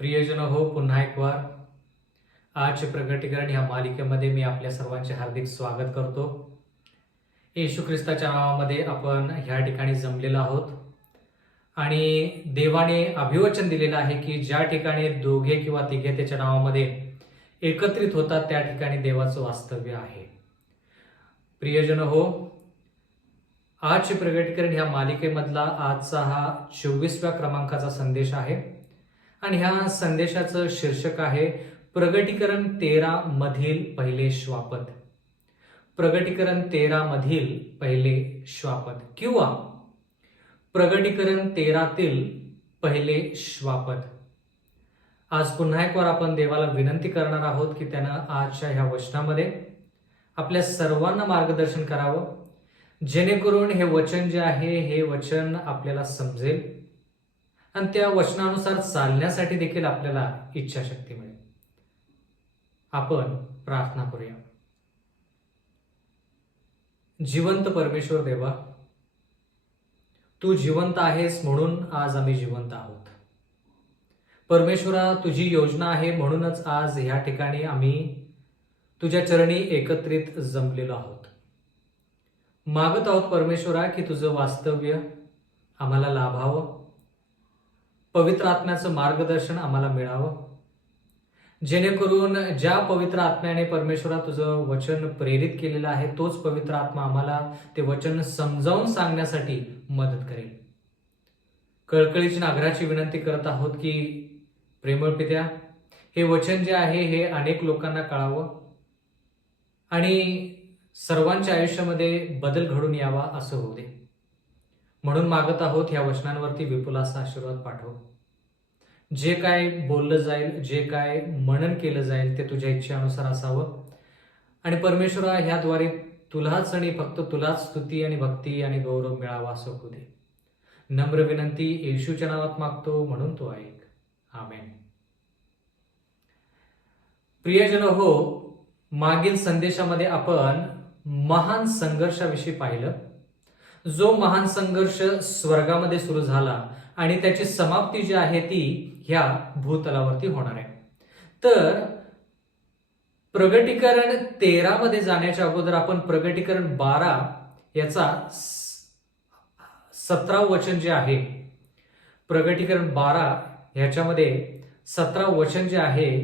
प्रियजन हो, पुन्हा एक वार आज प्रगटीकरण ह्या मालिकेमध्ये मी आपल्या सर्वांचे हार्दिक स्वागत करतो. येशू ख्रिस्ताच्या नावामध्ये आपण ह्या ठिकाणी जमलेलो आहोत आणि देवाने अभिवचन दिलेलं आहे की ज्या ठिकाणी दोघे किंवा तिघे त्याच्या नावामध्ये एकत्रित होतात त्या ठिकाणी देवाचं वास्तव्य आहे. प्रियजन हो, आजचे प्रगटीकरण ह्या मालिकेमधला आजचा हा 24व्या क्रमांकाचा संदेश आहे आणि ह्या संदेशाचं शीर्षक आहे प्रगटीकरण 13 मधील पहिले श्वापद. प्रगटीकरण 13 मधील पहिले श्वापद किंवा प्रगटीकरण 13 तील पहिले श्वापद. आज पुन्हा एक वार आपण देवाला विनंती करणार आहोत की त्यानं आजच्या ह्या वचनामध्ये आपल्या सर्वांना मार्गदर्शन करावं, जेणेकरून हे वचन जे आहे हे वचन आपल्याला समजेल आणि त्या वचनानुसार चालण्यासाठी देखील आपल्याला इच्छाशक्ती मिळेल. आपण प्रार्थना करूया. जिवंत परमेश्वर देवा, तू जिवंत आहेस म्हणून आज आम्ही जिवंत आहोत. परमेश्वरा, तुझी योजना आहे म्हणूनच आज ह्या ठिकाणी आम्ही तुझ्या चरणी एकत्रित जमलेलो आहोत. मागत आहोत परमेश्वरा की तुझं वास्तव्य आम्हाला लाभावं, पवित्र आत्म्याचं मार्गदर्शन आम्हाला मिळावं, जेणेकरून ज्या पवित्र आत्म्याने परमेश्वरा तुझं वचन प्रेरित केलेलं आहे तोच पवित्र आत्मा आम्हाला ते वचन समजावून सांगण्यासाठी मदत करेल. कळकळीची नागराची विनंती करत आहोत की प्रेमळ पित्या, हे वचन जे आहे हे अनेक लोकांना कळावं आणि सर्वांच्या आयुष्यामध्ये बदल घडून यावा असं होऊ दे. म्हणून मागत आहोत ह्या वचनांवरती विपुल असा आशीर्वाद पाठव. जे काय बोललं जाईल, जे काय मनन केलं जाईल ते तुझ्या इच्छेनुसार असावं आणि परमेश्वरा ह्याद्वारे तुलाच आणि फक्त तुलाच स्तुती आणि भक्ती आणि गौरव मिळावा असं होऊ दे. नम्र विनंती येशूच्या नावात मागतो, म्हणून तो ऐक. आमेन. प्रियजन हो, मागील संदेशामध्ये आपण महान संघर्षाविषयी पाहिलं. जो महान संघर्ष स्वर्गामध्ये सुरू झाला आणि त्याची समाप्ती जी आहे ती ह्या भूतलावरती होणार आहे. तर प्रगटीकरण 13 मध्ये जाण्याच्या अगोदर आपण प्रगटीकरण 12 याचा 17 वचन जे आहे, प्रगटीकरण 12 ह्याच्यामध्ये 17 वचन जे आहे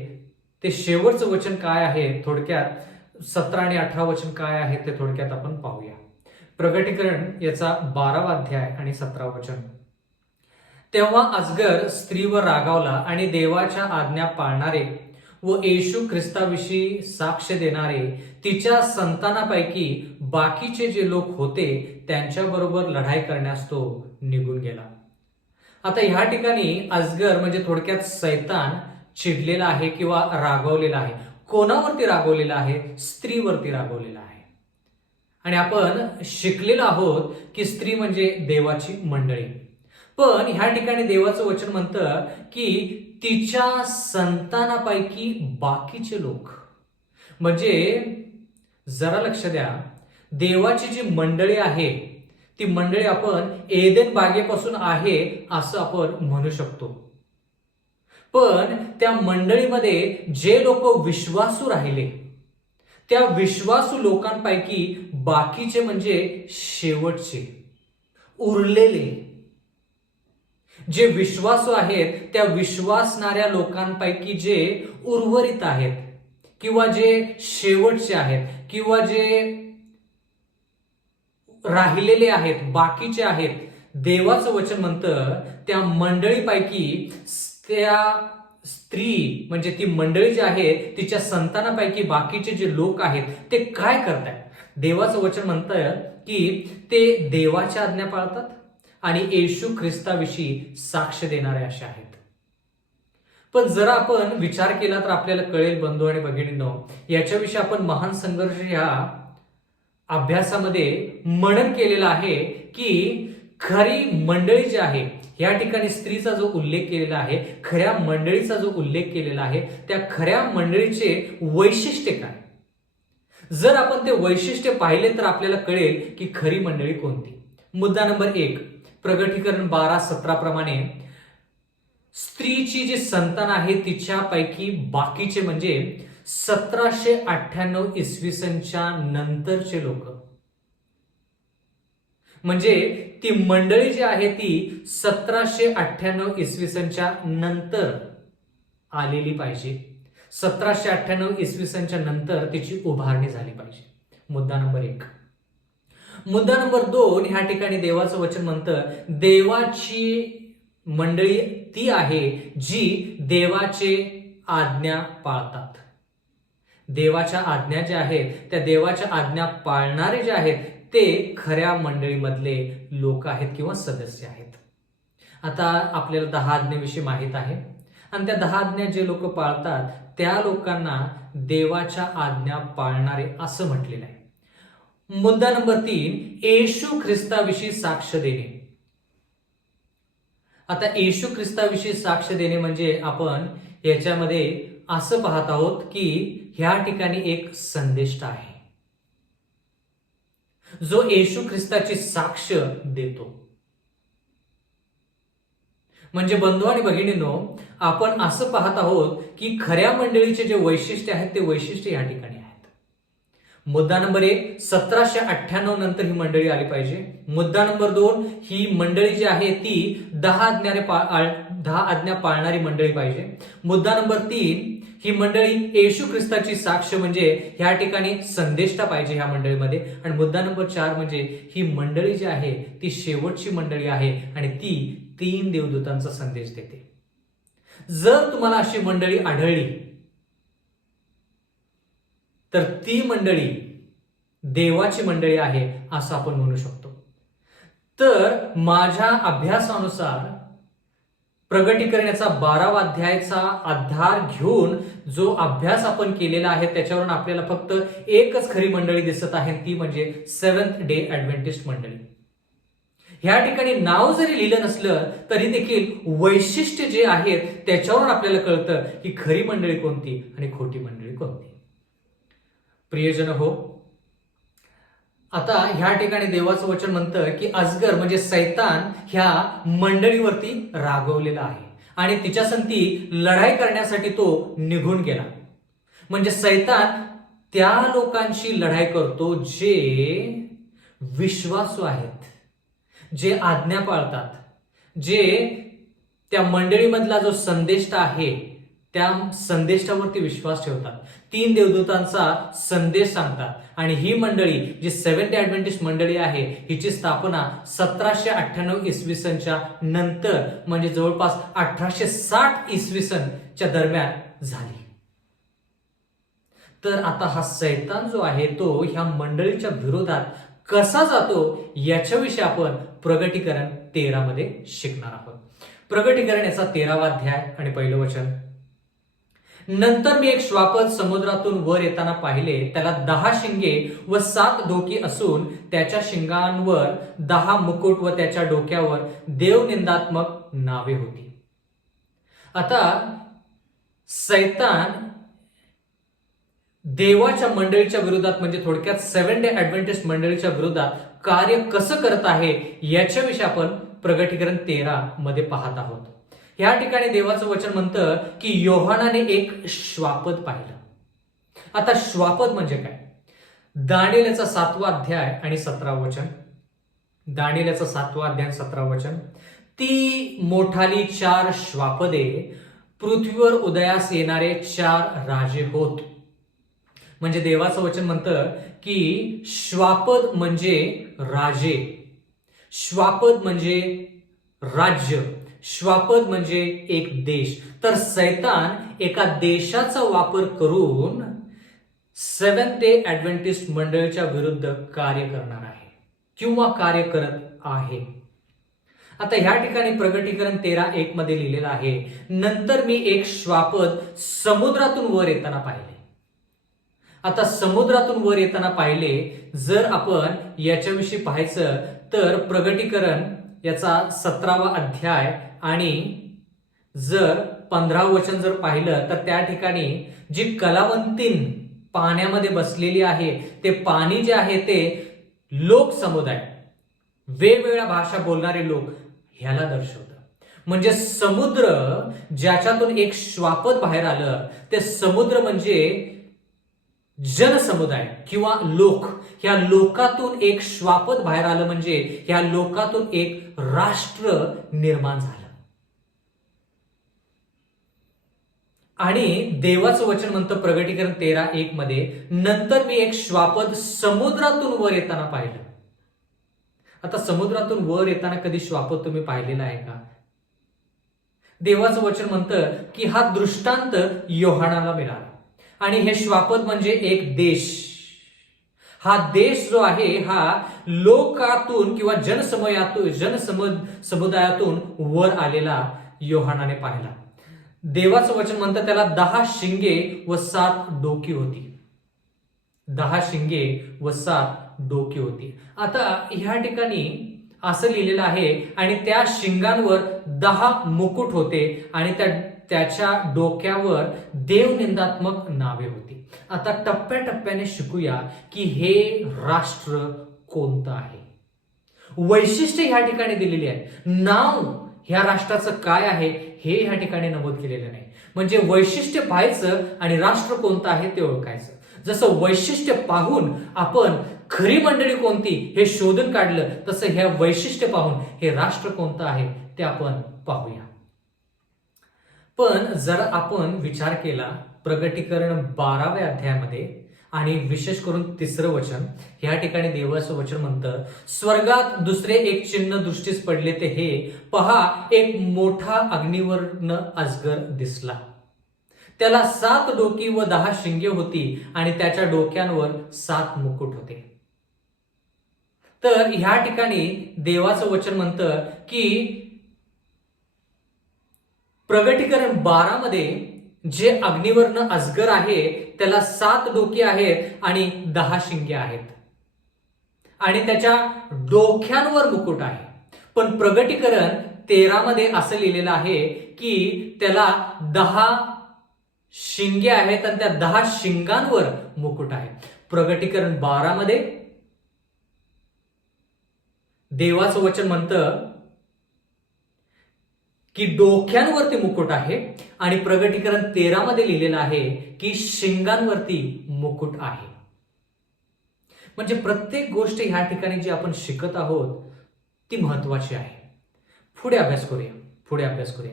ते शेवटचं वचन काय आहे, थोडक्यात 17 आणि 18 वचन काय आहे ते थोडक्यात आपण पाहूया. प्रगटीकरण याचा 12वा अध्याय आणि 17 वचन. तेव्हा अजगर स्त्रीवर रागावला आणि देवाच्या आज्ञा पाळणारे व येशू ख्रिस्ताविषयी साक्ष देणारे तिच्या संतानापैकी बाकीचे जे लोक होते त्यांच्याबरोबर लढाई करण्यास तो निघून गेला. आता ह्या ठिकाणी अजगर म्हणजे थोडक्यात सैतान चिडलेला आहे किंवा रागवलेला आहे. कोणावरती रागवलेला आहे? स्त्रीवरती रागवलेला आहे. आणि आपण शिकलेलो आहोत की स्त्री म्हणजे देवाची मंडळी. पण ह्या ठिकाणी देवाचं वचन म्हणतं की तिच्या संतानापैकी बाकीचे लोक, म्हणजे जरा लक्ष द्या, देवाची जी मंडळी आहे ती मंडळी आपण एदेन बागेपासून आहे असं आपण म्हणू शकतो. पण त्या मंडळीमध्ये जे लोक विश्वासू राहिले त्या विश्वासू लोकांपैकी बाकीचे म्हणजे शेवटचे उरलेले जे विश्वासू आहेत त्या विश्वासणाऱ्या लोकांपैकी जे उर्वरित आहेत किंवा जे शेवटचे आहेत किंवा जे राहिलेले आहेत, बाकीचे आहेत, देवाचं वचन म्हणतं त्या मंडळीपैकी त्या स्त्री म्हणजे ती मंडळी जी आहे तिच्या संतानापैकी बाकीचे जे लोक आहेत ते काय करतात? देवाचं वचन म्हणतं की ते देवाच्या आज्ञा पाळतात आणि येशू ख्रिस्ताविषयी साक्ष देणारे असे आहेत. पण जर आपण विचार केला तर आपल्याला कळेल बंधू आणि भगिनींनो, याच्याविषयी आपण महान संघर्ष ह्या अभ्यासामध्ये मनन केलेलं आहे की खरी मंडळी जी आहे, या ठिकाणी स्त्रीचा जो उल्लेख केलेला आहे, खऱ्या मंडळीचा जो उल्लेख केलेला आहे, त्या खऱ्या मंडळीचे वैशिष्ट्य काय? जर आपण ते वैशिष्ट्य पाहिले तर आपल्याला कळेल की खरी मंडळी कोणती. मुद्दा नंबर 1, प्रगटीकरण 12:17 प्रमाणे स्त्रीची जी संतान आहे तिच्यापैकी बाकीचे म्हणजे 1798 इसवी सनच्या नंतरचे लोक, म्हणजे ती मंडळी जी आहे ती 1798 इसवी सनच्या नंतर आलेली पाहिजे. 1798 इसवी सनच्या नंतर तिची उभारणी झाली पाहिजे. मुद्दा नंबर 1. मुद्दा नंबर 2, ह्या ठिकाणी देवाचं वचन म्हणतं देवाची मंडळी ती आहे जी देवाचे आज्ञा पाळतात. देवाच्या आज्ञा ज्या आहेत त्या देवाच्या आज्ञा पाळणारे जे आहेत ते खऱ्या मंडळीमधले लोक आहेत किंवा सदस्य आहेत. आता आपल्याला 10 आज्ञेविषयी माहित आहे आणि त्या 10 आज्ञा जे लोक पाळतात त्या लोकांना देवाच्या आज्ञा पाळणारे असं म्हटलेलं आहे. मुद्दा नंबर 3, येशू ख्रिस्ताविषयी साक्ष देणे. आता येशू ख्रिस्ताविषयी साक्ष देणे म्हणजे आपण याच्यामध्ये असं पाहत आहोत की ह्या ठिकाणी एक संदेष्टा आहे जो येशू ख्रिस्ताची साक्ष देतो. म्हणजे बंधू आणि भगिनींनो, आपण असं पाहत आहोत की खऱ्या मंडळीचे जे वैशिष्ट्य आहेत ते वैशिष्ट्य या ठिकाणी आहेत. मुद्दा नंबर 1, 1798 नंतर ही मंडळी आली पाहिजे. मुद्दा नंबर 2, ही मंडळी जी आहे ती 10 आज्ञा पाळणारी मंडळी पाहिजे. मुद्दा नंबर 3, ही मंडळी येशू ख्रिस्ताची साक्ष म्हणजे ह्या ठिकाणी संदेष्टा पाहिजे ह्या मंडळीमध्ये. आणि मुद्दा नंबर 4 म्हणजे ही मंडळी जी आहे ती शेवटची मंडळी आहे आणि ती 3 देवदूतांचा संदेश देते. जर तुम्हाला अशी मंडळी आढळली तर ती मंडळी देवाची मंडळी आहे असं आपण म्हणू शकतो. तर माझ्या अभ्यासानुसार प्रगटीकरणाचा 12वा अध्यायाचा आधार घेऊन जो अभ्यास आपण केलेला आहे त्याच्यावरून आपल्याला फक्त एकच खरी मंडळी दिसत आहे, ती म्हणजे सेव्हन्थ डे ऍडव्हेंटिस्ट मंडळी. ह्या ठिकाणी नाव जरी लिहिलं नसलं तरी देखील वैशिष्ट्य जे आहेत त्याच्यावरून आपल्याला कळतं की खरी मंडळी कोणती आणि खोटी मंडळी कोणती. प्रियजन हो, आता ह्या ठिकाणी देवाचं वचन म्हणतं की अजगर म्हणजे सैतान ह्या मंडळीवरती रागवलेला आहे आणि तिच्यासंती लढाई करण्यासाठी तो निघून गेला. म्हणजे सैतान त्या लोकांची लढाई करतो जे विश्वासू आहेत, जे आज्ञा पाळतात, जे त्या मंडळीमधला जो संदेश आहे त्या संदेशावरती विश्वास ठेवतात, 3 देवदूतांचा संदेश सांगतात. आणि ही मंडळी जी सेव्हन्थ डे ऍडव्हेंटिस्ट मंडळी आहे हिची स्थापना 1798 इसवी सनच्या नंतर म्हणजे जवळपास 1860 इसवी सनच्या दरम्यान झाली. तर आता हा सैतान जो आहे तो ह्या मंडळीच्या विरोधात कसा जातो याच्याविषयी आपण प्रगटीकरण 13 मध्ये शिकणार आहोत. प्रगटीकरण याचा 13वा अध्याय आणि पहिलं वचन. नंतर मी एक श्वापद समुद्रातून वर येताना पाहिले, त्याला 10 शिंगे व 7 डोकी असून त्याच्या शिंगांवर 10 मुकुट व त्याच्या डोक्यावर देवनिंदात्मक नावे होती. आता सैतान देवाच्या मंडळीच्या विरोधात म्हणजे थोडक्यात सेव्हन्थ डे ऍडव्हेंटिस्ट मंडळीच्या विरोधात कार्य कसं करत आहे याच्याविषयी आपण प्रगटीकरण 13 मध्ये पाहत आहोत. या ठिकाणी देवाचं वचन म्हणतं की योहानाने एक श्वापद पाहिलं. आता श्वापद म्हणजे काय? दानिएलचा 7वा अध्याय आणि 17 वचन. दानिएलचा 7वा अध्याय 17 वचन. ती मोठाली 4 श्वापदे पृथ्वीवर उदयास येणारे 4 राजे होत. म्हणजे देवाचं वचन म्हणतं की श्वापद म्हणजे राजे, श्वापद म्हणजे राज्य, श्वापद म्हणजे एक देश. तर सैतान एका देशाचा वापर करून सेव्हन्थ डे ऍडव्हेंटिस्ट मंडळीच्या विरुद्ध कार्य करणार आहे किंवा कार्य करत आहे. आता ह्या ठिकाणी प्रगटीकरण 13:1 मध्ये लिहिलेलं आहे, नंतर मी एक श्वापद समुद्रातून वर येताना पाहिले. आता समुद्रातून वर येताना पाहिले, जर आपण याच्याविषयी पाहायचं तर प्रगटीकरण याचा 17वा अध्याय आणि जर 15 वचन जर पाहिलं तर त्या ठिकाणी जी कलावंतीन पाण्यामध्ये बसलेली आहे ते पाणी जे आहे ते लोक समुदाय, वेगवेगळ्या भाषा बोलणारे लोक ह्याला दर्शवतं. म्हणजे समुद्र ज्याच्यातून एक श्वापद बाहेर आलं, ते समुद्र म्हणजे जनसमुदाय किंवा लोक. ह्या लोकातून एक श्वापद बाहेर आलं म्हणजे ह्या लोकातून एक राष्ट्र निर्माण झालं. आणि देवाचं वचन म्हणतं प्रगटीकरण 13:1 मध्ये, नंतर मी एक श्वापद समुद्रातून वर येताना पाहिलं. आता समुद्रातून वर येताना कधी श्वापद तुम्ही पाहिलेला आहे का? देवाचं वचन म्हणतं की हा दृष्टांत योहानाला मिळाला. आणि हे श्वापद म्हणजे एक देश. हा देश जो आहे हा लोकातून किंवा जनसमुदायातून वर आलेला योहानाने पाहिला. देवाचं वचन म्हणतं त्याला 10 शिंगे व 7 डोकी होती. 10 शिंगे व 7 डोकी होती. आता ह्या ठिकाणी असं लिहिलेलं आहे, आणि त्या शिंगांवर 10 मुकुट होते आणि त्याच्या डोक्यावर देवनिंदात्मक नावे होती. आता टप्प्याटप्प्याने शिकूया की हे राष्ट्र कोणतं आहे. वैशिष्ट्य ह्या ठिकाणी दिलेली आहेत. नाव ह्या राष्ट्राचं काय आहे हे ह्या ठिकाणी नमूद केलेलं नाही. म्हणजे वैशिष्ट्य पाहायचं आणि राष्ट्र कोणतं आहे ते ओळखायचं. जसं वैशिष्ट्य पाहून आपण खरी मंडळी कोणती हे शोधून काढलं, तसं ह्या वैशिष्ट्य पाहून हे राष्ट्र कोणतं आहे ते आपण पाहूया. पण जर आपण विचार केला प्रगटीकरण 12व्या अध्यायामध्ये आणि विशेष करून 3रं वचन, ह्या ठिकाणी देवाचं वचन म्हणतं, स्वर्गात दुसरे एक चिन्ह दृष्टीस पडले ते हे, पहा एक मोठा अग्निवर्ण अजगर दिसला. त्याला 7 डोकी व 10 शिंगे होती आणि त्याच्या डोक्यांवर 7 मुकुट होते. तर ह्या ठिकाणी देवाचं वचन म्हणतं की प्रगटीकरण 12 मध्ये जे अग्निवर्ण अजगर आहे त्याला 7 डोकी आहेत आणि 10 शिंगे आहेत आणि त्याच्या डोक्यांवर मुकुट आहे. पण प्रगटीकरण 13 मध्ये असं लिहिलेलं आहे की त्याला 10 शिंगे आहेत आणि त्या 10 शिंगांवर मुकुट आहे. प्रगटीकरण 12 मध्ये देवाचं वचन म्हणतं की डोक्यांवरती मुकुट आहे आणि प्रगटीकरण 13 मध्ये लिहिलेलं आहे की शिंगांवरती मुकुट आहे. म्हणजे प्रत्येक गोष्ट ह्या ठिकाणी जी आपण शिकत आहोत ती महत्वाची आहे. पुढे अभ्यास करूया.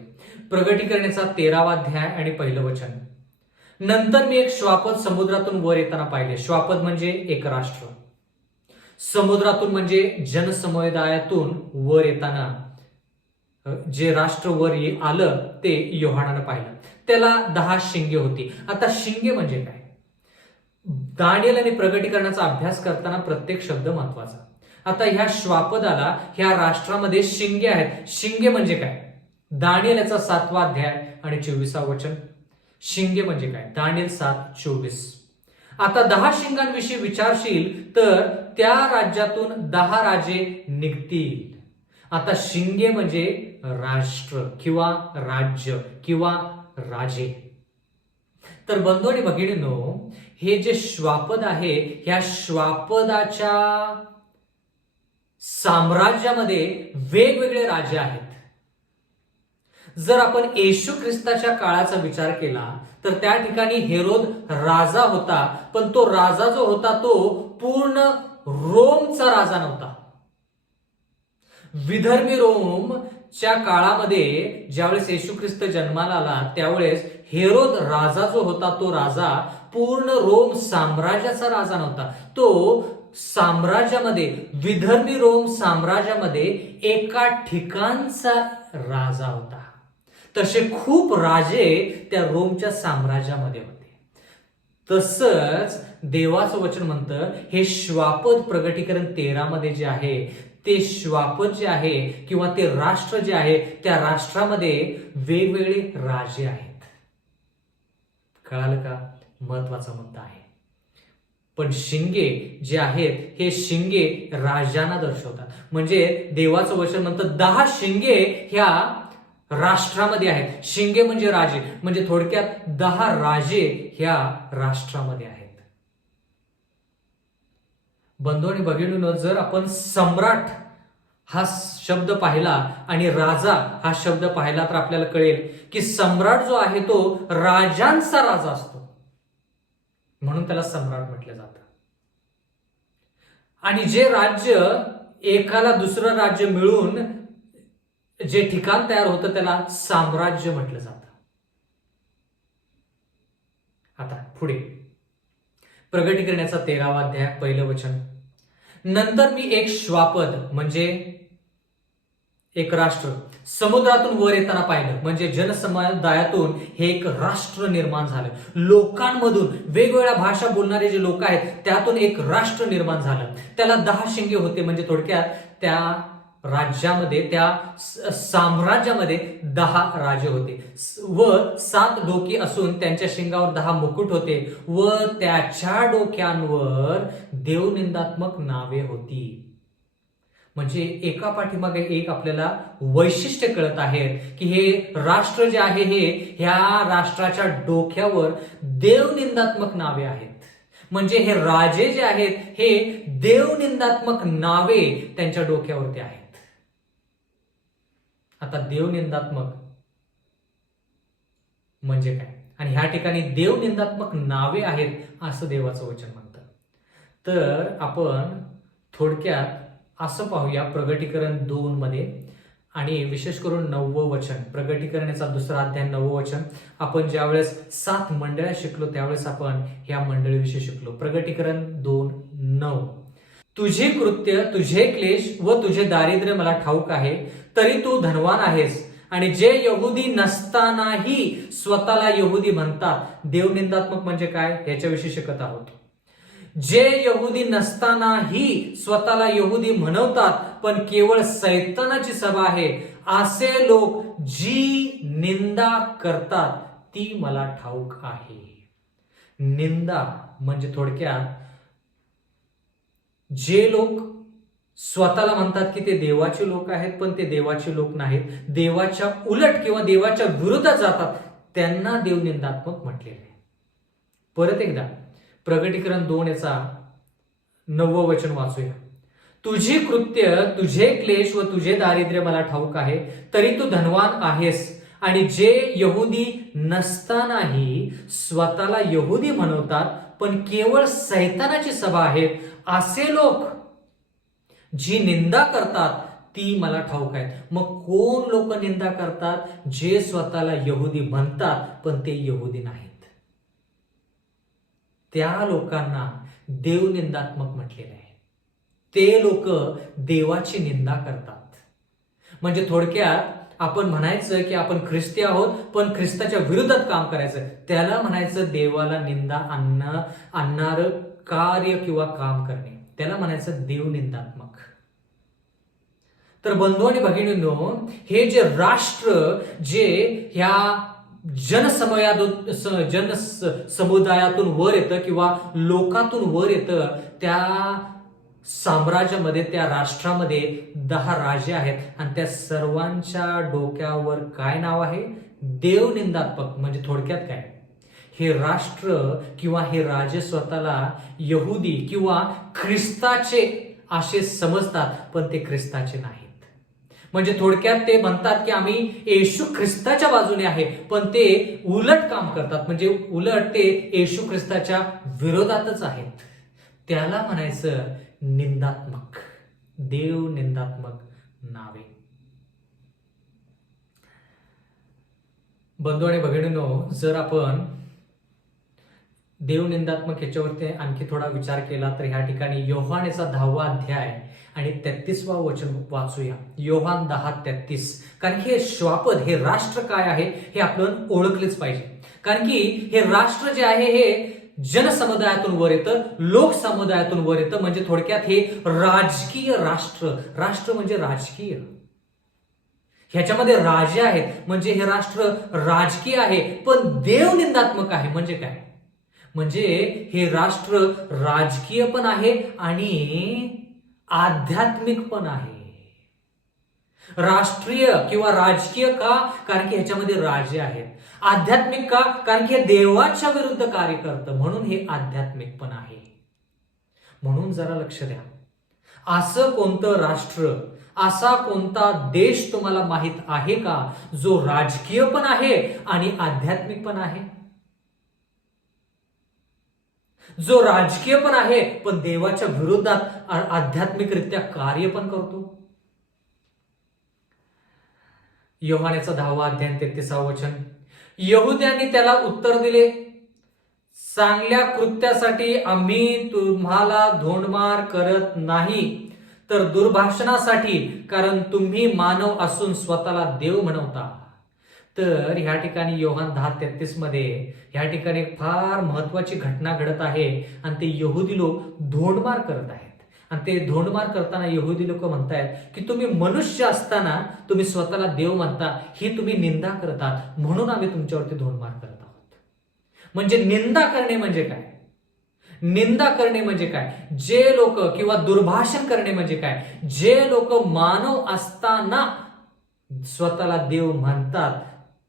प्रगटीकरणाचा 13वा अध्याय आणि 1लं वचन, नंतर मी एक श्वापद समुद्रातून वर येताना पाहिले. श्वापद म्हणजे एक राष्ट्र, समुद्रातून म्हणजे जनसमुदायातून वर येताना जे राष्ट्र वर आलं ते योहानानं पाहिलं. त्याला 10 शिंगे होती. आता शिंगे म्हणजे काय? दानिएल आणि प्रगटीकरणाचा अभ्यास करताना प्रत्येक शब्द महत्वाचा. आता ह्या श्वापदाला ह्या राष्ट्रामध्ये शिंगे आहेत. शिंगे म्हणजे काय? दानिएल याचा 7वा अध्याय आणि 24वा वचन. शिंगे म्हणजे काय? दानिएल 7:24. आता 10 शिंगांविषयी विचारशील तर त्या राज्यातून 10 राजे निघतील. आता शिंगे म्हणजे राष्ट्र किंवा राज्य किंवा राजे. तर बंधू आणि भगिनींनो, हे जे श्वापद आहे ह्या श्वापदाच्या साम्राज्यामध्ये वेगवेगळे राजे आहेत. जर आपण येशू ख्रिस्ताच्या काळाचा विचार केला तर त्या ठिकाणी हेरोद राजा होता, पण तो राजा जो होता तो पूर्ण रोमचा राजा नव्हता. विधर्मी रोमच्या काळामध्ये ज्यावेळेस येशू ख्रिस्त जन्माला आला त्यावेळेस हेरोद राजा जो होता तो राजा पूर्ण रोम साम्राज्याचा राजा नव्हता. तो साम्राज्यामध्ये, विधर्मी रोम साम्राज्यामध्ये एका ठिकाणचा राजा होता. तसे खूप राजे त्या रोमच्या साम्राज्यामध्ये होते. तसंच देवाचं वचन म्हणतं हे श्वापद प्रगटीकरण 13 मध्ये जे आहे ते श्वापद जे आहे किंवा ते राष्ट्र जे आहे त्या राष्ट्रामध्ये वेगवेगळे राजे आहेत. कळालं का? महत्वाचा मुद्दा आहे. पण शिंगे जे आहेत हे शिंगे राजांना दर्शवतात. म्हणजे देवाचं वचन म्हणतं 10 शिंगे ह्या राष्ट्रामध्ये आहेत. शिंगे म्हणजे राजे, म्हणजे थोडक्यात 10 राजे ह्या राष्ट्रामध्ये आहेत. बंधू आणि भगिनींनो, जर आपण सम्राट हा शब्द पाहिला आणि राजा हा शब्द पाहिला तर आपल्याला कळेल की सम्राट जो आहे तो राजांचा राजा असतो, म्हणून त्याला सम्राट म्हटलं जातं. आणि जे राज्य एकाला दुसरं राज्य मिळून जे ठिकाण तयार होतं त्याला साम्राज्य म्हटलं जातं. आता पुढे प्रगटीकरणाचा 13वा अध्याय 1 वचन. नंतर मी एक श्वापद म्हणजे एक राष्ट्र समुद्रातून वर येताना पाहिलं. म्हणजे जनसमुदायातून हे एक राष्ट्र निर्माण झालं. लोकांमधून वेगवेगळ्या भाषा बोलणारे जे लोक आहेत त्यातून एक राष्ट्र निर्माण झालं. त्याला 10 शिंगे होते. म्हणजे थोडक्यात त्या राज्यामध्ये, त्या साम्राज्यामध्ये 10 राजे होते व 7 डोकी असून त्यांच्या शिंगावर 10 मुकुट होते व त्याच्या डोक्यांवर देवनिंदात्मक नावे होती. म्हणजे एका पाठीमागे एक आपल्याला वैशिष्ट्य कळत आहेत की हे राष्ट्र जे आहे हे ह्या राष्ट्राच्या डोक्यावर देवनिंदात्मक नावे आहेत. म्हणजे हे राजे जे आहेत हे देवनिंदात्मक नावे त्यांच्या डोक्यावरती आहेत. आता देवनिंदात्मक म्हणजे काय आणि ह्या ठिकाणी देवनिंदात्मक नावे आहेत असं देवाचं वचन म्हणतं. तर आपण थोडक्यात असं पाहूया प्रगटीकरण 2 मध्ये आणि विशेष करून 9वं वचन. प्रगटीकरणाचा 2रा अध्याय 9वं वचन. आपण ज्यावेळेस 7 मंडळ्या शिकलो त्यावेळेस आपण ह्या मंडळीविषयी शिकलो. प्रगटीकरण 2:9. तुझे कृत्य, तुझे क्लेश व तुझे दारिद्र्य मला ठाऊक आहे, तरी तू धनवान आहेस. आणि जे यहुदी नसतानाही स्वतःला यहुदी म्हणतात. देवनिंदात्मक म्हणजे काय याच्याविषयी शिकत आहोत. जे यहुदी नसतानाही स्वतःला यहुदी म्हणवतात पण केवळ सैतानाची सभा आहे असे लोक जी निंदा करतात ती मला ठाऊक आहे. निंदा म्हणजे थोडक्यात जे लोक स्वतःला म्हणतात की ते देवाचे लोक आहेत पण ते देवाचे लोक नाहीत, देवाच्या उलट किंवा देवाच्या विरोधात जातात, त्यांना देवनिंदात्मक म्हटलेले आहे. परत एकदा प्रगटीकरण 2 याचा 9वं वचन वाचूया. तुझी कृत्य, तुझे क्लेश व तुझे दारिद्र्य मला ठाऊक आहे, तरी तू धनवान आहेस. आणि जे यहुदी नसतानाही स्वतःला यहुदी म्हणवतात पण केवळ सैतानाची सभा आहे असे लोक जी निंदा करतात ती मला ठाऊक आहेत. मग कोण लोक निंदा करतात? जे स्वतःला यहुदी म्हणतात पण ते यहुदी नाहीत, त्या लोकांना देवनिंदात्मक म्हटलेले आहे. ते लोक देवाची निंदा करतात. म्हणजे थोडक्यात आपण म्हणायचं की आपण ख्रिस्ती आहोत पण ख्रिस्ताच्या विरोधात काम करायचं, त्याला म्हणायचं देवाला निंदा आणणारं कार्य किंवा काम करणे, त्याला म्हणायचं देवनिंदात्मक. तर बंधू आणि भगिनींनो, हे जे राष्ट्र जे ह्या जनसमुदायातून वर येतं किंवा लोकातून वर येतं, त्या साम्राज्यामध्ये, त्या राष्ट्रामध्ये 10 राजे आहेत आणि त्या सर्वांच्या डोक्यावर काय नाव आहे? देवनिंदात्मक. म्हणजे थोडक्यात काय, हे राष्ट्र किंवा हे राजे स्वतःला यहुदी किंवा ख्रिस्ताचे असे समजतात पण ते ख्रिस्ताचे नाहीत. म्हणजे थोडक्यात ते म्हणतात की आम्ही येशू ख्रिस्ताच्या बाजूने आहे पण ते उलट काम करतात. म्हणजे उलट ते येशू ख्रिस्ताच्या विरोधातच आहेत. त्याला म्हणायचं निंदात्मक, देव निंदात्मक नावे. बंधू आणि भगिनींनो, जर आपण देवनिंदात्मक याच्यावरती आणखी थोडा विचार केला तर ह्या ठिकाणी योहानेचा 10वा अध्याय आणि 33वा वचन वाचूया. योहान 10:33. कारण की हे श्वापद, हे राष्ट्र काय आहे हे आपण ओळखलेच पाहिजे. कारण की हे राष्ट्र जे आहे हे जनसमुदायातून वर येतं, लोक समुदायातून वर येतं. म्हणजे थोडक्यात हे राजकीय राष्ट्र, राष्ट्र म्हणजे राजकीय, ह्याच्यामध्ये राजे आहेत. म्हणजे हे राष्ट्र राजकीय आहे पण देवनिंदात्मक आहे. म्हणजे काय? म्हणजे हे राष्ट्र राजकीय पण आहे आणि आध्यात्मिक पण आहे. राष्ट्रीय किंवा राजकीय का? कारण की ह्याच्यामध्ये राजे आहेत. आध्यात्मिक का? कारण की हे देवाच्या विरुद्ध कार्य करतं, म्हणून हे आध्यात्मिक पण आहे. म्हणून जरा लक्ष द्या, असं कोणतं राष्ट्र असा कोणता देश तुम्हाला माहित आहे का जो राजकीय पण आहे आणि आध्यात्मिक पण आहे? जो राजकीय पण आहे पण देवाच्या विरोधात आध्यात्मिकरित्या कार्य पण करतो? योहानेचा 10वा अध्याय 33वा वचन. यहुद्यांनी त्याला उत्तर दिले, चांगल्या कृत्यासाठी आम्ही तुम्हाला धोंडमार करत नाही, तर दुर्भाषणासाठी, कारण तुम्ही मानव असून स्वतःला देव म्हणवता. तर ह्या ठिकाणी योहान 10:33 मध्ये ह्या ठिकाणी एक फार महत्वाची घटना घडत आहे आणि ते यहुदी लोक धोंडमार करत आहेत. आणि ते धोंडमार करताना यहुदी लोक म्हणतायत की तुम्ही मनुष्य असताना तुम्ही स्वतःला देव म्हणता, ही तुम्ही निंदा करत आहात, म्हणून आम्ही तुमच्यावरती धोंडमार करत आहोत. म्हणजे निंदा करणे म्हणजे काय? निंदा करणे म्हणजे काय? जे लोक किंवा दुर्भाषण करणे म्हणजे काय? जे लोक मानव असताना स्वतःला देव म्हणतात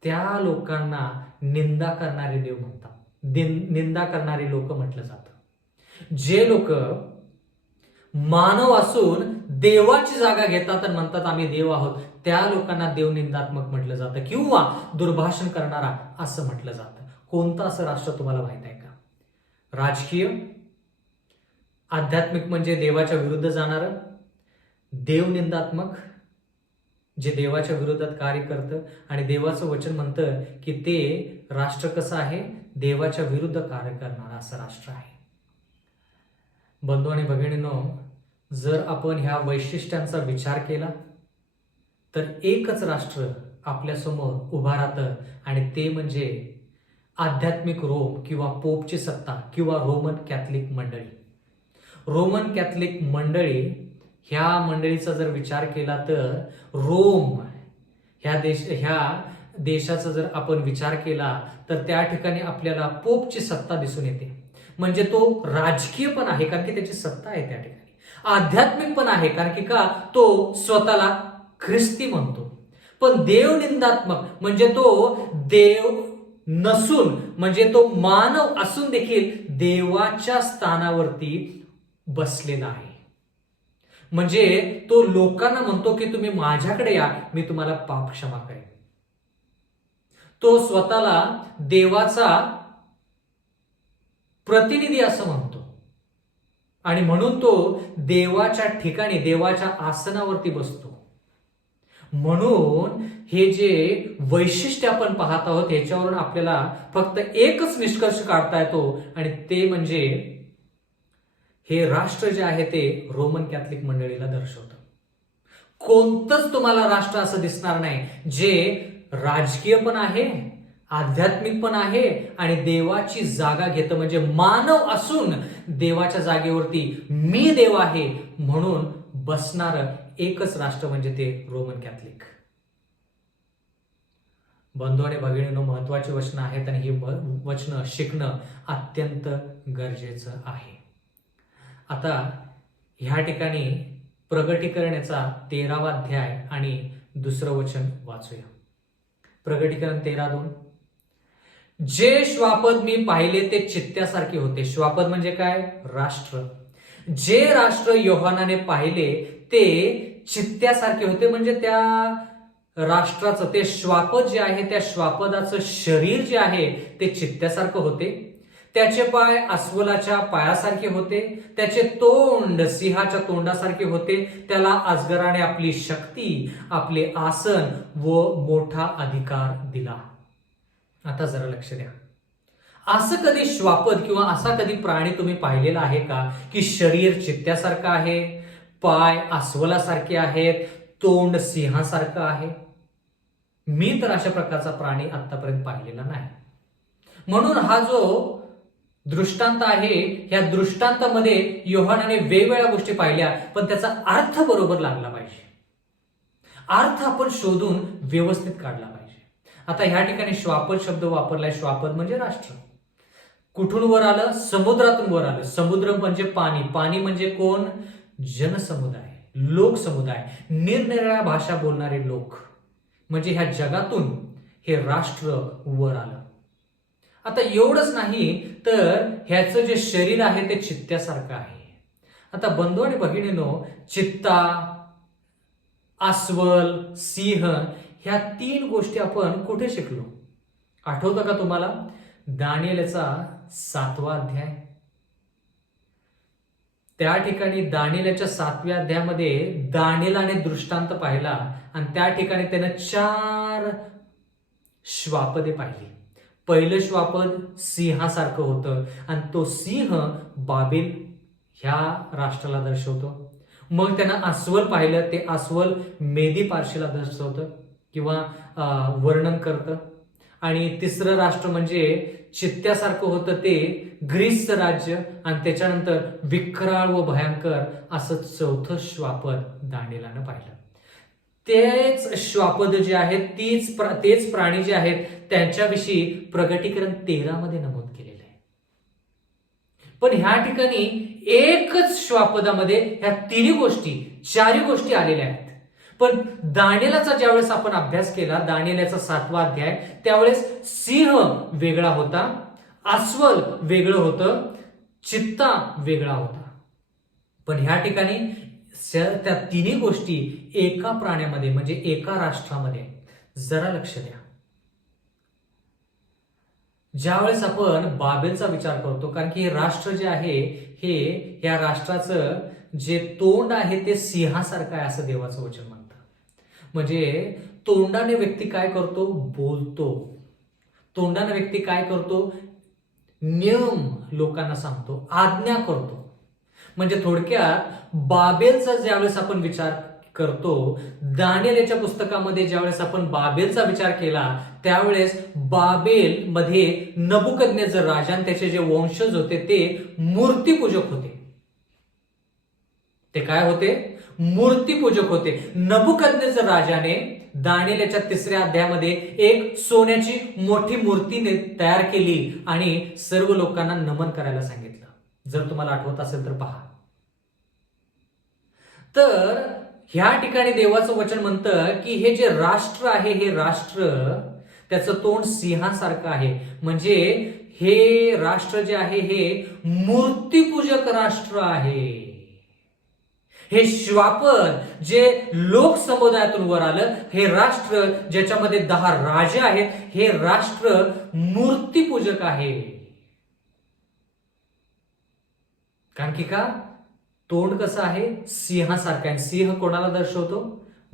त्या लोकांना निंदा करणारे देव म्हणतात, निंदा करणारे लोक म्हटलं जातं. जे लोक मानव असून देवाची जागा घेतात आणि म्हणतात आम्ही देव आहोत, त्या लोकांना देवनिंदात्मक म्हटलं जातं किंवा दुर्भाषण करणारा असं म्हटलं जातं. कोणतं असं राष्ट्र तुम्हाला माहित आहे का? राजकीय, आध्यात्मिक म्हणजे देवाच्या विरुद्ध जाणारं, देवनिंदात्मक जे देवाच्या विरोधात कार्य करतं आणि देवाचं वचन म्हणतं की ते राष्ट्र कसं आहे? देवाच्या विरुद्ध कार्य करणारा असं राष्ट्र आहे. बंधू आणि भगिनींनो, जर आपण ह्या वैशिष्ट्यांचा विचार केला तर एकच राष्ट्र आपल्यासमोर उभा राहतं आणि ते म्हणजे आध्यात्मिक रोम किंवा पोपची सत्ता किंवा रोमन कॅथलिक मंडळी. रोमन कॅथलिक मंडळी ह्या मंडळीचा जर विचार केला तर रोम ह्या देशाचा जर आपण विचार केला तर त्या ठिकाणी आपल्याला पोपची सत्ता दिसून येते. म्हणजे तो राजकीय पण आहे कारण की त्याची सत्ता आहे त्या ठिकाणी, आध्यात्मिक पण आहे कारण की का तो स्वतःला ख्रिस्ती म्हणतो, पण देवनिंदात्मक म्हणजे तो देव नसून, म्हणजे तो मानव असून देखील देवाच्या स्थानावरती बसलेला आहे. म्हणजे तो लोकांना म्हणतो की तुम्ही माझ्याकडे या, मी तुम्हाला पाप क्षमा करेन. तो स्वतःला देवाचा प्रतिनिधी असं म्हणतो आणि म्हणून तो देवाच्या ठिकाणी देवाच्या आसनावरती बसतो. म्हणून हे जे वैशिष्ट्य आपण पाहत आहोत ह्याच्यावरून आपल्याला फक्त एकच निष्कर्ष काढता येतो आणि ते म्हणजे हे राष्ट्र जे आहे ते रोमन कॅथलिक मंडळीला दर्शवतं. कोणतंच तुम्हाला राष्ट्र असं दिसणार नाही जे राजकीय पण आहे, आध्यात्मिक पण आहे आणि देवाची जागा घेतं. म्हणजे मानव असून देवाच्या जागेवरती मी देव आहे म्हणून बसणारं एकच राष्ट्र म्हणजे ते रोमन कॅथलिक. बंधू आणि भगिनींनो, महत्वाची वचनं आहेत आणि ही वचनं शिकणं अत्यंत गरजेचं आहे. आता ह्या ठिकाणी प्रगटीकरणाचा 13वा अध्याय आणि 2रं वचन वाचूया. प्रगटीकरण 13:2. जे श्वापद मी पाहिले ते चित्त्यासारखे होते. श्वापद म्हणजे काय? राष्ट्र. जे राष्ट्र योहानाने पाहिले ते चित्त्यासारखे होते. म्हणजे त्या राष्ट्राचं ते श्वापद जे आहे त्या श्वापदाचं शरीर जे आहे ते चित्त्यासारखं होते. त्याचे पाय अस्वलाच्या पायासारखे होते. त्याचे तोंड सिंहाच्या तोंडासारखे होते. त्याला अजगराने आपली शक्ती, आपले आसन व मोठा अधिकार दिला. आता जरा लक्ष द्या. असं कधी श्वापद किंवा असा कधी प्राणी तुम्ही पाहिलेला आहे का की शरीर चित्त्यासारखं आहे, पाय अस्वलासारखे आहेत, तोंड सिंहासारखं आहे? मी तर अशा प्रकारचा प्राणी आतापर्यंत पाहिलेला नाही. म्हणून हा जो दृष्टांत आहे ह्या दृष्टांतामध्ये योहानाने वेगवेगळ्या गोष्टी पाहिल्या पण त्याचा अर्थ बरोबर लागला पाहिजे. अर्थ आपण शोधून व्यवस्थित काढला पाहिजे. आता ह्या ठिकाणी श्वापद शब्द वापरलाय. श्वापद म्हणजे राष्ट्र. कुठून वर आलं? समुद्रातून वर आलं. समुद्र म्हणजे पाणी. पाणी म्हणजे कोण? जनसमुदाय, लोकसमुदाय, निरनिराळ्या भाषा बोलणारे लोक. म्हणजे ह्या जगातून हे राष्ट्र वर आलं. आता एवढंच नाही तर ह्याचं जे शरीर आहे ते चित्त्यासारखं आहे. आता बंधू आणि भगिनींनो, चित्ता अस्वल, सिंह ह्या 3 गोष्टी आपण कुठे शिकलो? आठवतं का तुम्हाला? दानिएलचा 7वा अध्याय. त्या ठिकाणी दानिएलच्या 7व्या अध्यायामध्ये दानिएलाने दृष्टांत पाहिला आणि त्या ठिकाणी त्यानं 4 श्वापदे पाहिली. पहिलं श्वापद सिंहासारखं होतं आणि तो सिंह बाबेल ह्या राष्ट्राला दर्शवतो. मग त्यानं अस्वल पाहिलं, ते अस्वल मेदी पार्शीला दर्शवतं किंवा वर्णन करतं. आणि तिसरं राष्ट्र म्हणजे चित्त्यासारखं होतं, ते ग्रीसचं राज्य. आणि त्याच्यानंतर विक्राळ व भयंकर असं 4थं श्वापद दानिएलानं पाहिलं. तेच श्वापद जे आहेत, तेच प्राणी जे आहेत त्यांच्याविषयी प्रगटीकरण 13 मध्ये नमूद केलेलं आहे. पण ह्या ठिकाणी एकच श्वापदामध्ये ह्या 4 गोष्टी आलेल्या आहेत. पण दानिएलचा ज्यावेळेस आपण अभ्यास केला, दानिएलचा 7वा अध्याय, त्यावेळेस सिंह वेगळा होता, अस्वल वेगळं होतं, चित्ता वेगळा होता. पण ह्या ठिकाणी त्या 3 गोष्टी एका प्राण्यामध्ये म्हणजे एका राष्ट्रामध्ये. जरा लक्ष द्या. ज्यावेळेस आपण बाबेलचा विचार करतो, कारण की हे राष्ट्र जे आहे, हे या राष्ट्राचं जे तोंड आहे ते सिंहासारखं आहे असं देवाचं वचन म्हणतं. म्हणजे तोंडाने व्यक्ती काय करतो? बोलतो. तोंडाने व्यक्ती काय करतो? नियम लोकांना सांगतो, आज्ञा करतो. म्हणजे थोडक्यात बाबेलचा ज्यावेळेस आपण विचार करतो, दानिएलच्या पुस्तकामध्ये ज्यावेळेस आपण बाबेलचा विचार केला, त्यावेळेस बाबेल मध्ये नबुकदनेझर राजा आणि त्याचे जे वंशज होते ते मूर्तीपूजक होते. ते काय होते? मूर्तीपूजक होते. नबुकदनेझर राजाने दानिएलच्या 3ऱ्या अध्यायामध्ये एक सोन्याची मोठी मूर्ती तयार केली आणि सर्व लोकांना नमन करायला सांगितलं. जर तुम्हाला आठवत असेल तर पहा. तर ह्या ठिकाणी देवाचं वचन म्हणतं की हे जे राष्ट्र आहे, हे राष्ट्र त्याचं तोंड सिंहासारखं आहे. म्हणजे हे राष्ट्र जे आहे हे मूर्तीपूजक राष्ट्र आहे. हे श्वापद जे लोक समुदायातून वर आलं, हे राष्ट्र ज्याच्यामध्ये 10 राजे आहेत, हे राष्ट्र मूर्तीपूजक आहे. कारण की का? तोंड कसं आहे? सिंहासारखं आहे. सिंह कोणाला दर्शवतो?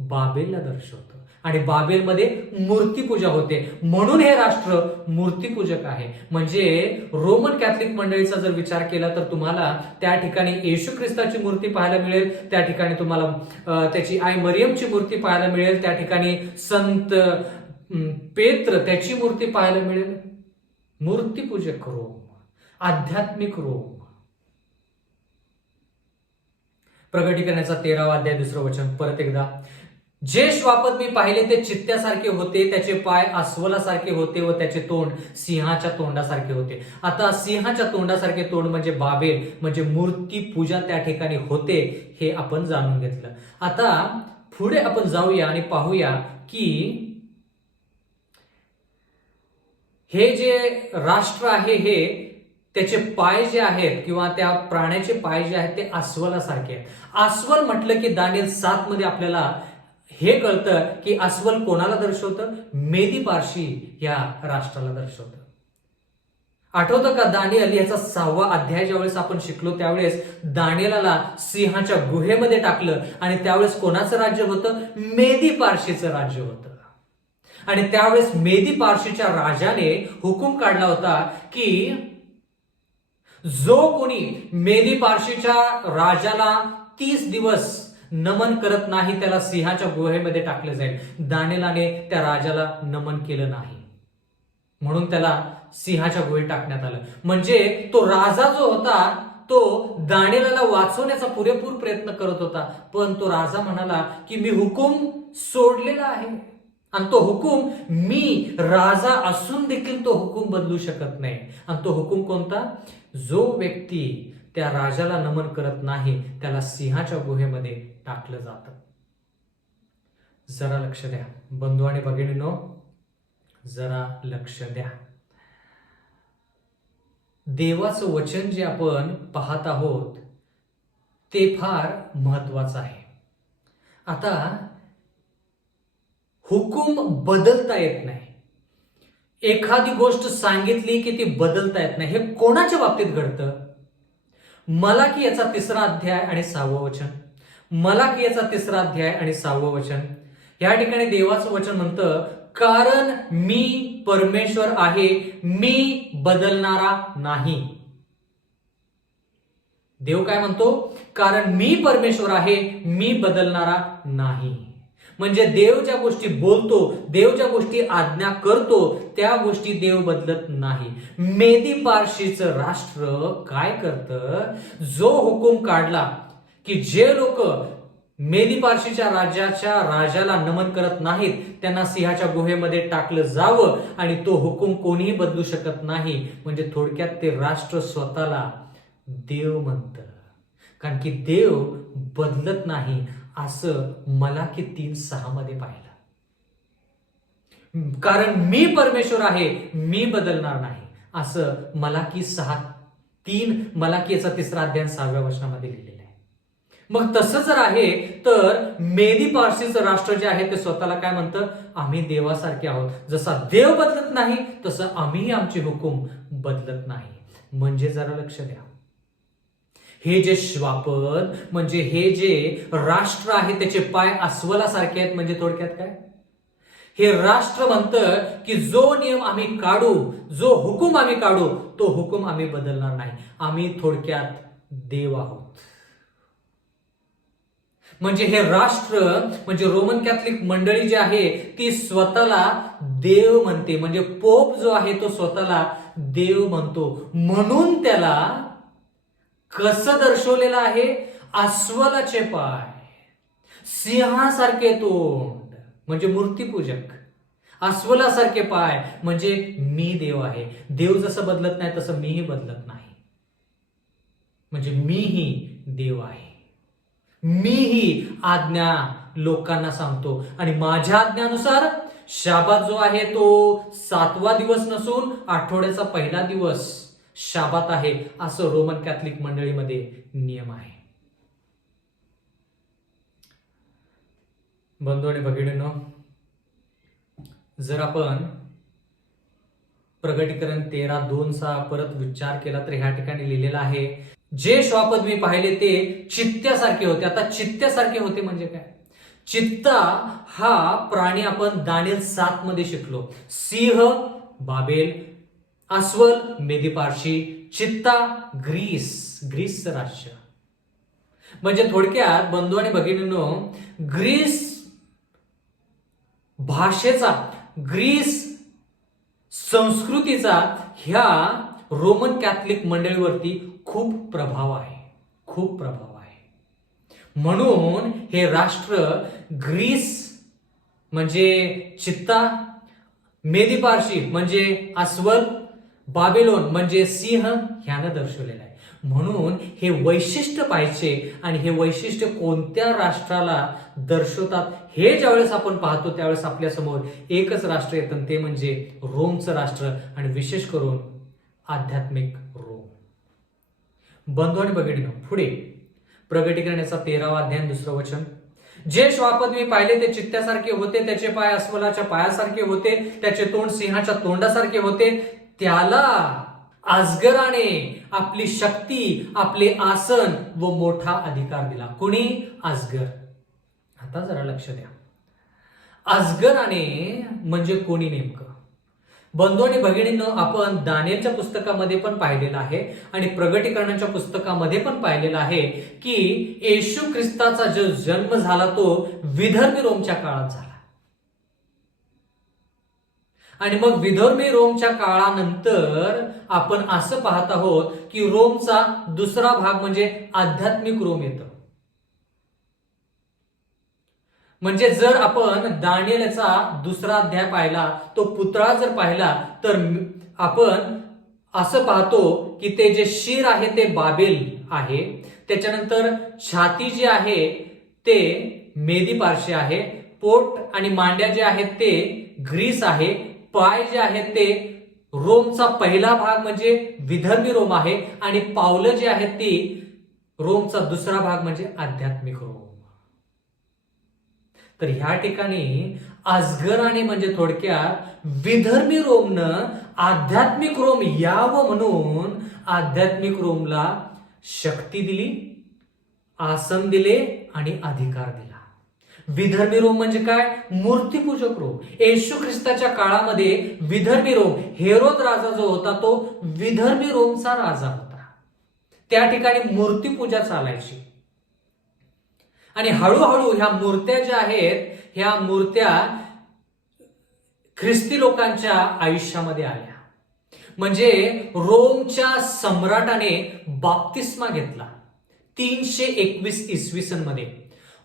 बाबेलला दर्शवतो. आणि बाबेलमध्ये मूर्तीपूजा होते, म्हणून हे राष्ट्र मूर्तीपूजक आहे. म्हणजे रोमन कॅथलिक मंडळीचा जर विचार केला तर तुम्हाला त्या ठिकाणी येशू ख्रिस्ताची मूर्ती पाहायला मिळेल, त्या ठिकाणी तुम्हाला त्याची आई मरियमची मूर्ती पाहायला मिळेल, त्या ठिकाणी संत पेत्र त्याची मूर्ती पाहायला मिळेल. मूर्तीपूजक रोम, आध्यात्मिक रोम. प्रगटीकरणाचा 13वा अध्याय 2रं वचन परत एकदा. जे श्वापद मी पाहिले ते चित्त्यासारखे होते, त्याचे पाय अस्वलासारखे होते व त्याचे तोंड सिंहाच्या तोंडासारखे होते. आता सिंहाच्या तोंडासारखे तोंड म्हणजे बाबेल, म्हणजे मूर्ती पूजा त्या ठिकाणी होते, हे आपण जाणून घेतलं. आता पुढे आपण जाऊया आणि पाहूया की हे जे राष्ट्र आहे हे त्याचे पाय जे आहेत किंवा त्या प्राण्याचे पाय जे आहेत ते अस्वलासारखे आहेत. अस्वल म्हटलं की दानिएल 7 मध्ये आपल्याला हे कळतं की अस्वल कोणाला दर्शवतं? मेदी पार्शी या राष्ट्राला दर्शवतं. आठवतं का? दानिएल याचा 6वा अध्याय ज्यावेळेस आपण शिकलो त्यावेळेस दानिएलाला सिंहाच्या गुहेमध्ये टाकलं आणि त्यावेळेस कोणाचं राज्य होतं? मेदी पार्शीचं राज्य होतं. आणि त्यावेळेस मेदी पार्शीच्या राजाने हुकूम काढला होता की जो कोणी मेदी पार्शीच्या राजाला 30 दिवस नमन करत नाही त्याला सिंहाच्या गुहेमध्ये टाकले जाईल. दानिएलाने त्या राजाला नमन केलं नाही म्हणून त्याला सिंहाच्या गुहेत टाकण्यात आलं. म्हणजे तो राजा जो होता तो दानिएलाला वाचवण्याचा पुरेपूर प्रयत्न करत होता, पण तो राजा म्हणाला की मी हुकूम सोडलेला आहे आणि तो हुकूम मी राजा असून देखील तो हुकूम बदलू शकत नाही. आणि तो हुकूम कोणता? जो व्यक्ती त्या राजाला नमन करत नाही त्याला सिंहाच्या गुहेमध्ये टाकलं जातं. जरा लक्ष द्या बंधू आणि भगिनींनो, जरा लक्ष द्या. देवाचं वचन जे आपण पाहत आहोत ते फार महत्वाचं आहे. आता हुकूम बदलता येत नाही. एखादी गोष्ट सांगितली की ती बदलता येत नाही. हे कोणाच्या बाबतीत घडतं? मलाकी याचा 3रा अध्याय आणि 6वं वचन. मलाकी याचा 3रा अध्याय आणि 6वं वचन. या ठिकाणी देवाचं वचन म्हणतं, कारण मी परमेश्वर आहे, मी बदलणारा नाही. देव काय म्हणतो? कारण मी परमेश्वर आहे, मी बदलणारा नाही. म्हणजे देव ज्या गोष्टी बोलतो, देव ज्या गोष्टी आज्ञा करतो, त्या गोष्टी देव बदलत नाही. मेदी पारशीचं राष्ट्र काय करतं? जो हुकूम काढला की जे लोक मेदी पारशीच्या राजाला नमन करत नाहीत त्यांना सिंहाच्या गुहेमध्ये टाकलं जावं, आणि तो हुकूम कोणीही बदलू शकत नाही. म्हणजे थोडक्यात ते राष्ट्र स्वतःला देव म्हणतं, कारण की देव बदलत नाही, असं मलाकी 3:6 मध्ये पाहिलं. कारण मी परमेश्वर आहे, मी बदलणार नाही, असं मलाकी 6:3 मलाकी याचा 3रा अध्याय 6व्या वचनामध्ये लिहिलेलं आहे. मग तसं जर आहे तर मेदी पारसीचं राष्ट्र जे आहे ते स्वतःला काय म्हणतं? आम्ही देवासारखे आहोत. जसा देव बदलत नाही तसं आम्ही आमचे हुकूम बदलत नाही. म्हणजे जरा लक्ष द्या, हे जे श्वापद म्हणजे हे जे राष्ट्र आहे त्याचे पाय अस्वलासारखे आहेत. म्हणजे थोडक्यात काय? हे राष्ट्र म्हणतं की जो नियम आम्ही काढू, जो हुकूम आम्ही काढू, तो हुकूम आम्ही बदलणार नाही. आम्ही थोडक्यात देव आहोत. म्हणजे हे राष्ट्र म्हणजे रोमन कॅथलिक मंडळी जी आहे ती स्वतःला देव म्हणते. म्हणजे पोप जो आहे तो स्वतःला देव म्हणतो. म्हणून त्याला कसं दर्शवलेलं आहे? अस्वलाचे पाय, सिंहासारखे तोंड म्हणजे मूर्तीपूजक, अस्वलासारखे पाय म्हणजे मी देव आहे. देव जसं बदलत नाही तसं मीही बदलत नाही. म्हणजे मीही देव आहे. मीही आज्ञा लोकांना सांगतो, आणि माझ्या आज्ञानुसार शाबात जो आहे तो 7वा दिवस नसून आठवड्याचा पहिला दिवस शाबात आहे, असं रोमन कॅथलिक मंडळीमध्ये नियम आहे. बंधू आणि भगिनींनो, जर आपण प्रगटीकरण 13:2 परत विचार केला तर ह्या ठिकाणी लिहिलेला आहे, जे श्वापद मी पाहिले ते चित्त्यासारखे होते. आता चित्त्यासारखे होते म्हणजे काय? चित्ता हा प्राणी आपण दानिएल 7 मध्ये शिकलो. सिंह बाबेल, अस्वल मेदी पारशी, चित्ता ग्रीसचं राष्ट्र. म्हणजे थोडक्यात बंधू आणि भगिनींनो, ग्रीस भाषेचा, ग्रीस संस्कृतीचा ह्या रोमन कॅथलिक मंडळीवरती खूप प्रभाव आहे, खूप प्रभाव आहे. म्हणून हे राष्ट्र ग्रीस म्हणजे चित्ता, मेदी पारशी म्हणजे अस्वल, बाबिलोन म्हणजे सिंह ह्यानं दर्शवलेलं आहे. म्हणून हे वैशिष्ट्य पाहिजे, आणि हे वैशिष्ट्य कोणत्या राष्ट्राला दर्शवतात हे ज्यावेळेस आपण पाहतो त्यावेळेस आपल्या समोर एकच राष्ट्र येतं, ते म्हणजे रोमचं राष्ट्र, आणि विशेष करून आध्यात्मिक रोम. बंधू आणि भगिनींनो, पुढे प्रगटीकरणाचा 13वा अध्याय 2रं वचन. जे श्वापद मी पाहिले ते चित्त्यासारखे होते, त्याचे पाय अस्वलाच्या पायासारखे होते, त्याचे तोंड सिंहाच्या तोंडासारखे होते. त्याला अजगराने आपली शक्ती, आपले आसन व मोठा अधिकार दिला. कोणी? अजगर. आता जरा लक्ष द्या, अजगराने म्हणजे कोणी नेमकं? बंधू आणि भगिनींनो, आपण दानिएलच्या पुस्तकामध्ये पण पाहिलेलं आहे आणि प्रगटीकरणाच्या पुस्तकामध्ये पण पाहिलेलं आहे की येशू ख्रिस्ताचा जो जन्म झाला तो विधर्मी रोमच्या काळात झाला. आणि मग विधर्मी रोमच्या काळानंतर आपण असं पाहत आहोत की रोमचा दुसरा भाग म्हणजे आध्यात्मिक रोम येतो. म्हणजे जर आपण दानिएलचा 2रा अध्याय पाहिला, तो पुतळा जर पाहिला, तर आपण असं पाहतो की ते जे शिर आहे ते बाबेल आहे, त्याच्यानंतर छाती जी आहे ते मेदी पारशी आहे, पोट आणि मांड्या जे आहेत ते ग्रीस आहे, पाय जे आहेत ते रोमचा पहिला भाग म्हणजे विधर्मी रोम आहे, आणि पावलं जी आहेत ती रोमचा दुसरा भाग म्हणजे आध्यात्मिक रोम. तर ह्या ठिकाणी अजगराने म्हणजे थोडक्यात विधर्मी रोमनं आध्यात्मिक रोम यावं म्हणून आध्यात्मिक रोमला शक्ती दिली, आसन दिले आणि अधिकार दिला. विधर्मी रोम म्हणजे काय? मूर्तीपूजक रोम. येशू ख्रिस्ताच्या काळामध्ये विधर्मी रोम, हेरोद राजा जो होता तो विधर्मी रोमचा राजा होता. त्या ठिकाणी मूर्तीपूजा चालायची आणि हळूहळू ह्या मूर्त्या ज्या आहेत ह्या मूर्त्या ख्रिस्ती लोकांच्या आयुष्यामध्ये आल्या. म्हणजे रोमच्या सम्राटाने बाप्तिस्मा घेतला 321 इसवी सन मध्ये.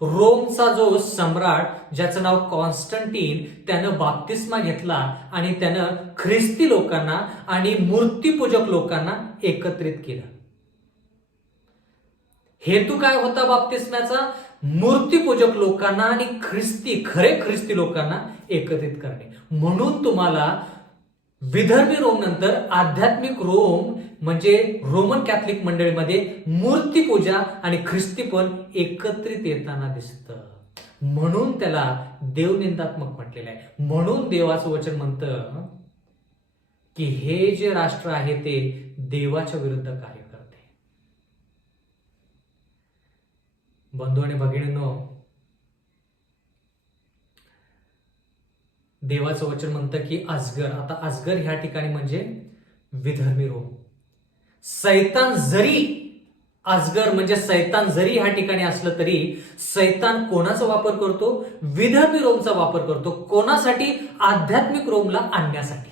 रोमचा जो सम्राट ज्याचं नाव कॉन्स्टंटीन त्यानं बाप्तिस्मा घेतला आणि त्यानं ख्रिस्ती लोकांना आणि मूर्तीपूजक लोकांना एकत्रित केलं. हेतू काय होता बाप्तिस्म्याचा? मूर्तीपूजक लोकांना आणि खरे ख्रिस्ती लोकांना एकत्रित करणे. म्हणून तुम्हाला विधर्मी रोम नंतर आध्यात्मिक रोम म्हणजे रोमन कॅथलिक मंडळीमध्ये मूर्तीपूजा आणि ख्रिस्तीपण एकत्रित येताना दिसतं. म्हणून त्याला देवनिंदात्मक म्हटलेलं आहे. म्हणून देवाचं वचन म्हणतं की हे जे राष्ट्र आहे ते देवाच्या विरुद्ध कार्य करते. बंधू आणि भगिनींनो, देवाचं वचन म्हणतं की अजगर, आता अजगर ह्या ठिकाणी म्हणजे विधर्मी रोम. सैतान जरी, अजगर म्हणजे सैतान जरी ह्या ठिकाणी असलं तरी सैतान कोणाचा वापर करतो? विधर्मी रोमचा वापर करतो. कोणासाठी? आध्यात्मिक रोमला आणण्यासाठी.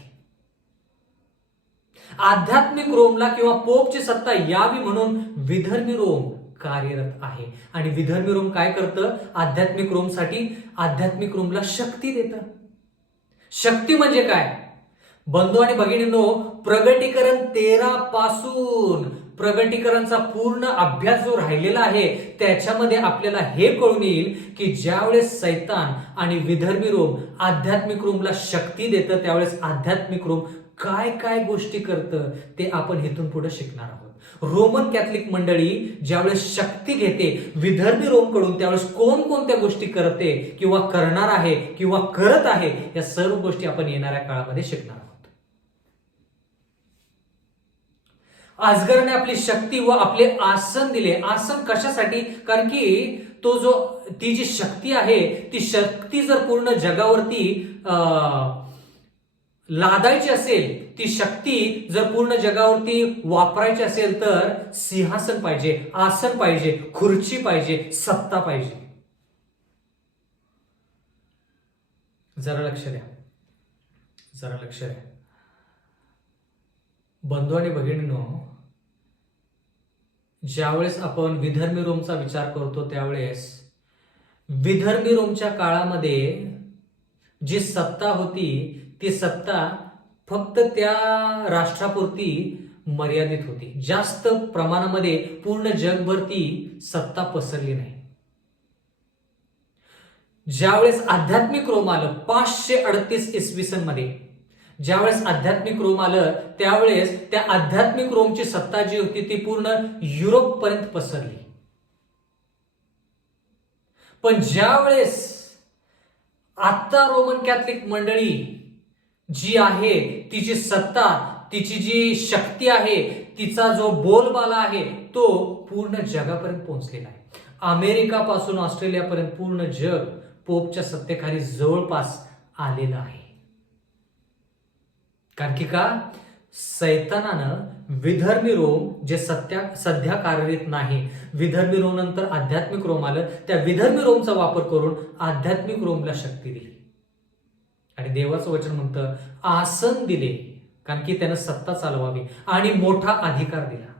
आध्यात्मिक रोमला किंवा पोपची सत्ता यावी म्हणून विधर्मी रोम कार्यरत आहे. आणि विधर्मी रोम काय करतं? आध्यात्मिक रोमसाठी आध्यात्मिक रोमला शक्ती देतं. शक्ती म्हणजे काय? बंधू आणि भगिनींनो, प्रगटीकरण 13 पासून प्रगटीकरणचा पूर्ण अभ्यास जो राहिलेला आहे त्याच्यामध्ये आपल्याला हे कळून येईल की ज्यावेळेस सैतान आणि विधर्मी रोम आध्यात्मिक रोमला शक्ती देतं त्यावेळेस आध्यात्मिक रोम काय काय गोष्टी करतं ते आपण इथून पुढे शिकणार आहोत. रोमन कॅथलिक मंडळी ज्यावेळेस शक्ती घेते विधर्मी रोमकडून त्यावेळेस कोणकोणत्या गोष्टी करते किंवा करणार आहे किंवा करत आहे या सर्व गोष्टी आपण येणाऱ्या काळामध्ये शिकणार आहोत. अजगराने आपली शक्ती व आपले आसन दिले. आसन कशासाठी? कारण की ती जी शक्ती आहे ती शक्ती जर पूर्ण जगावरती लादायची असेल, ती शक्ती जर पूर्ण जगावरती वापरायची असेल तर सिंहासन पाहिजे, आसन पाहिजे, खुर्ची पाहिजे, सत्ता पाहिजे. जरा लक्ष द्या, जरा लक्ष द्या बंधू आणि भगिनींनो. ज्यावेळेस आपण विधर्मी रोमचा विचार करतो त्यावेळेस विधर्मी रोमच्या काळामध्ये जी सत्ता होती ती सत्ता फक्त त्या राष्ट्रापुरती मर्यादित होती. जास्त प्रमाणामध्ये पूर्ण जगभर ती सत्ता पसरली नाही. ज्यावेळेस आध्यात्मिक रोम आलं 538 इसवी सन मध्ये, ज्यावेळेस आध्यात्मिक रोम आलं त्यावेळेस त्या आध्यात्मिक रोमची सत्ता जी होती ती पूर्ण युरोप पर्यंत पसरली. पण ज्यावेळेस आता रोमन कॅथलिक मंडळी जी आहे तिची सत्ता, तिची जी शक्ती आहे, तिचा जो बोलबाला आहे तो पूर्ण जगापर्यंत पोहोचलेला आहे. अमेरिकापासून ऑस्ट्रेलियापर्यंत पूर्ण जग पोपच्या सत्तेखाली जवळपास आलेलं आहे. कारण की का? सैतानानं विधर्मी रोम जे सध्या कार्यरत नाही, विधर्मी रोम नंतर आध्यात्मिक रोम आलं, त्या विधर्मी रोमचा वापर करून आध्यात्मिक रोमला शक्ती दिली. आणि देवाचं वचन म्हणतं आसन दिले, कारण की त्यानं सत्ता चालवावी आणि मोठा अधिकार दिला.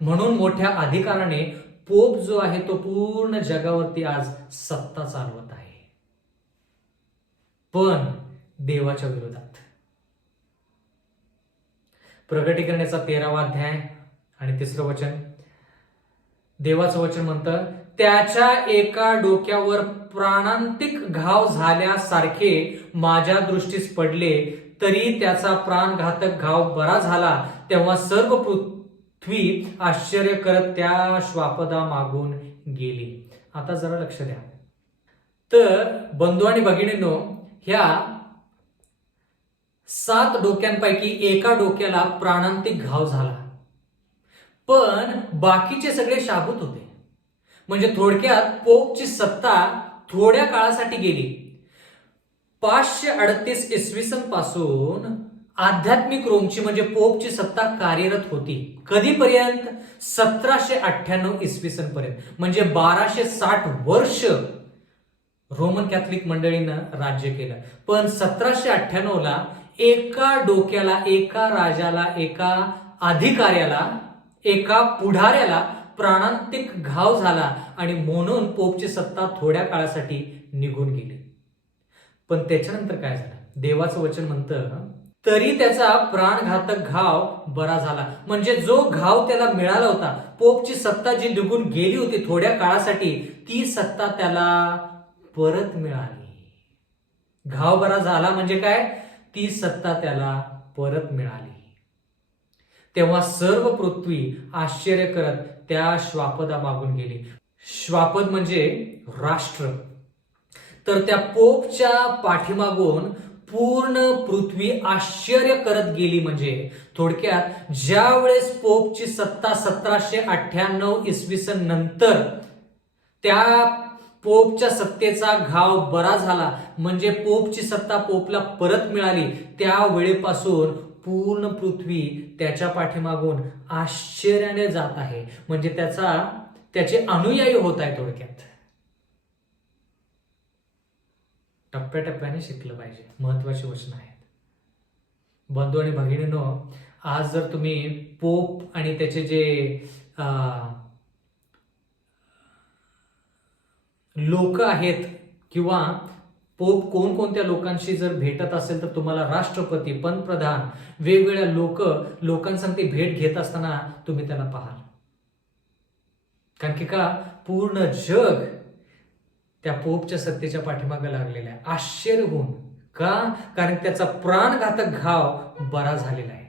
म्हणून मोठ्या अधिकाराने पोप जो आहे तो पूर्ण जगावरती आज सत्ता चालवत आहे, पण देवाच्या विरोधात. प्रगटीकरणाचा 13वा अध्याय आणि 3रं वचन, देवाचं वचन म्हणतं त्याच्या एका डोक्यावर प्राणांतिक घाव झाल्यासारखे माझ्या दृष्टीस पडले, तरी त्याचा प्राणघातक घाव बरा झाला. तेव्हा सर्व पृथ्वी आश्चर्य करत त्या श्वापदा मागून गेली. आता जरा लक्ष द्या. तर बंधू आणि भगिनींनो, ह्या 7 डोक्यांपैकी एका डोक्याला प्राणांतिक घाव झाला, पण बाकीचे सगळे शाबूत होते. म्हणजे थोडक्यात पोपची सत्ता थोड्या काळासाठी गेली. 538 इसवी सन पासून आध्यात्मिक रोमची म्हणजे पोपची सत्ता कार्यरत होती. कधीपर्यंत? 1798 इसवी सन पर्यंत. म्हणजे 1260 वर्ष रोमन कॅथलिक मंडळीनं राज्य केलं. पण 1798 ला एका डोक्याला, एका राजाला, एका अधिकाऱ्याला, एका पुढाऱ्याला प्राणांतिक घाव झाला आणि म्हणून पोपची सत्ता थोड्या काळासाठी निघून गेली. पण त्याच्यानंतर काय झालं? देवाचं वचन म्हणतं, तरी त्याचा प्राणघातक घाव बरा झाला. म्हणजे जो घाव त्याला मिळाला होता, पोपची सत्ता जी निघून गेली होती थोड्या काळासाठी, ती सत्ता त्याला परत मिळाली. घाव बरा झाला म्हणजे काय? ती सत्ता त्याला परत मिळाली. तेव्हा सर्व पृथ्वी आश्चर्य करत त्या श्वापदा मागून गेली. श्वापद म्हणजे राष्ट्र. तर त्या पोपच्या पाठीमागून पूर्ण पृथ्वी आश्चर्य करत गेली. म्हणजे थोडक्यात ज्या वेळेस पोपची सत्ता 1798 इसवी सन नंतर त्या पोपच्या सत्तेचा घाव बरा झाला, म्हणजे पोपची सत्ता पोपला परत मिळाली, त्या वेळेपासून पूर्ण पृथ्वी त्याच्या पाठीमागून आश्चर्याने जात आहे. म्हणजे त्याचे अनुयायी होत आहे. थोडक्यात टप्प्याटप्प्याने शिकलं पाहिजे. महत्वाची वचन आहेत. बंधू आणि भगिनींनो, आज जर तुम्ही पोप आणि त्याचे जे लोक आहेत किंवा पोप कोणकोणत्या लोकांशी जर भेटत असेल, तर तुम्हाला राष्ट्रपती, पंतप्रधान, वेगवेगळ्या लोकांसाठी भेट घेत असताना तुम्ही त्याला पाहाल. कारण की का? पूर्ण जग त्या पोपच्या सत्तेच्या पाठीमागे लागलेला आहे, आश्चर्य होऊन. का? कारण त्याचा प्राणघातक घाव बरा झालेला आहे.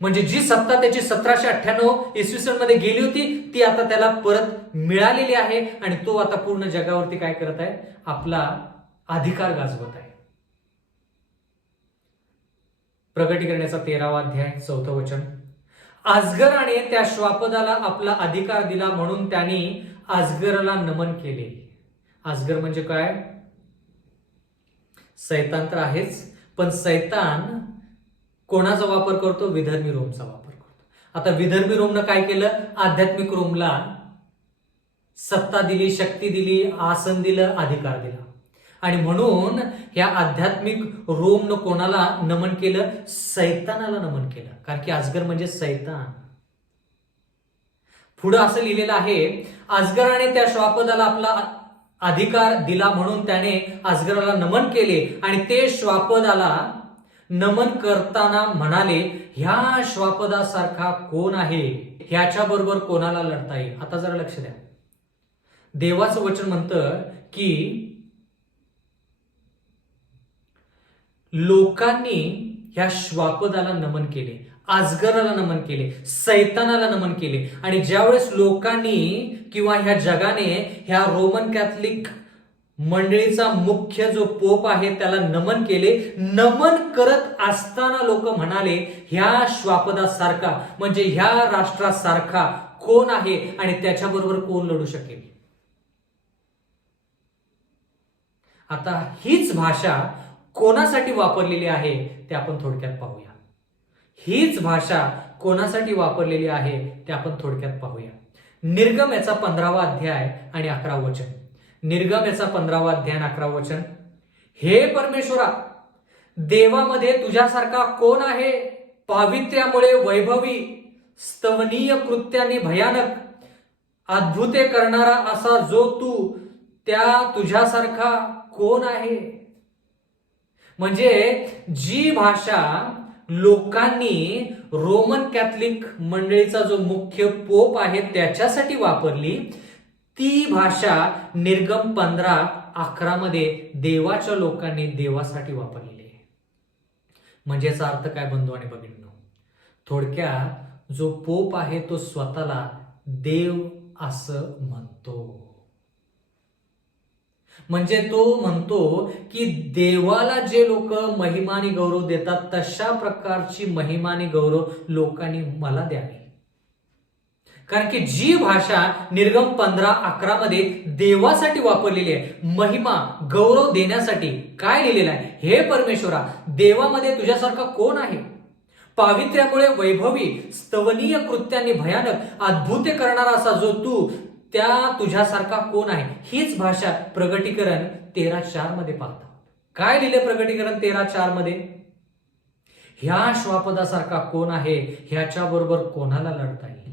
म्हणजे जी सत्ता त्याची 1798 इसवी सन मध्ये गेली होती, ती आता त्याला परत मिळालेली आहे आणि तो आता पूर्ण जगावरती काय करत आहे? आपला अधिकार गाजवत आहे. प्रकटीकरणाचा 13वा अध्याय 4थं वचन, अजगराने त्या श्वापदाला आपला अधिकार दिला म्हणून त्यांनी अजगराला नमन केले. अजगर म्हणजे काय? सैतान तर आहेच, पण सैतान कोणाचा वापर करतो? विधर्मी रोमचा वापर करतो. आता विधर्मी रोमनं काय केलं? आध्यात्मिक रोमला सत्ता दिली, शक्ती दिली, आसन दिलं, अधिकार दिला. आणि म्हणून ह्या आध्यात्मिक रोमनं कोणाला नमन केलं? सैतानाला नमन केलं. कारण की अजगर म्हणजे सैतान. पुढं असं लिहिलेलं आहे, अजगराने त्या श्वापदाला आपला अधिकार दिला म्हणून त्याने अजगराला नमन केले आणि ते श्वापदाला नमन करताना म्हणाले, ह्या श्वापदासारखा कोण आहे? ह्याच्या बरोबर कोणाला लढता येईल? आता जरा लक्ष द्या. देवाचं वचन म्हणतं की लोकांनी ह्या श्वापदाला नमन केले, अजगराला नमन केले, सैतानाला नमन केले. आणि ज्यावेळेस लोकांनी किंवा ह्या जगाने ह्या रोमन कॅथलिक मंडळीचा मुख्य जो पोप आहे त्याला नमन केले, नमन करत असताना लोक म्हणाले, ह्या श्वापदासारखा म्हणजे ह्या राष्ट्रासारखा कोण आहे आणि त्याच्याबरोबर कोण लढू शकेल? आता हीच भाषा कोणासाठी वापरलेली आहे ते आपण थोडक्यात पाहूया. हीच भाषा कोणासाठी वापरलेली आहे ते आपण थोडक्यात पाहूया. निर्गम याचा 15वा अध्याय आणि 11 वचन. निर्गम याचा 15वा अध्याय आणि 11 वचन, हे परमेश्वरा, देवामध्ये तुझ्यासारखा कोण आहे? पावित्र्यामुळे वैभवी, स्तवनीय कृत्याने भयानक, अद्भुते करणारा असा जो तू, त्या तुझ्यासारखा कोण आहे? म्हणजे जी भाषा लोकांनी रोमन कॅथलिक मंडळीचा जो मुख्य पोप आहे त्याच्यासाठी वापरली, ती भाषा निर्गम 15:11 मध्ये देवाच्या लोकांनी देवासाठी वापरलेली आहे. म्हणजे याचा अर्थ काय बंधू आणि भगिनींनो? थोडक्यात जो पोप आहे तो स्वतःला देव असं म्हणतो. म्हणजे तो म्हणतो की देवाला जे लोक महिमा आणि गौरव देतात तशा प्रकारची महिमा आणि गौरव लोकांनी मला द्यावी. कारण की जी भाषा निर्गम 15:11 मध्ये देवासाठी वापरलेली आहे, महिमा गौरव देण्यासाठी, काय लिहिलेलं आहे, हे परमेश्वरा, देवामध्ये तुझ्यासारखा कोण आहे? पावित्र्यामुळे वैभवी स्तवनीय कृत्यांनी भयानक अद्भुते करणारा असा जो तू, त्या तुझ्यासारखा कोण आहे? हीच भाषा प्रगटीकरण 13:4 मध्ये पाहतो. काय लिहिले प्रगटीकरण 13:4 मध्ये? ह्या श्वापदासारखा कोण आहे, ह्याच्या बरोबर कोणाला लढता येईल?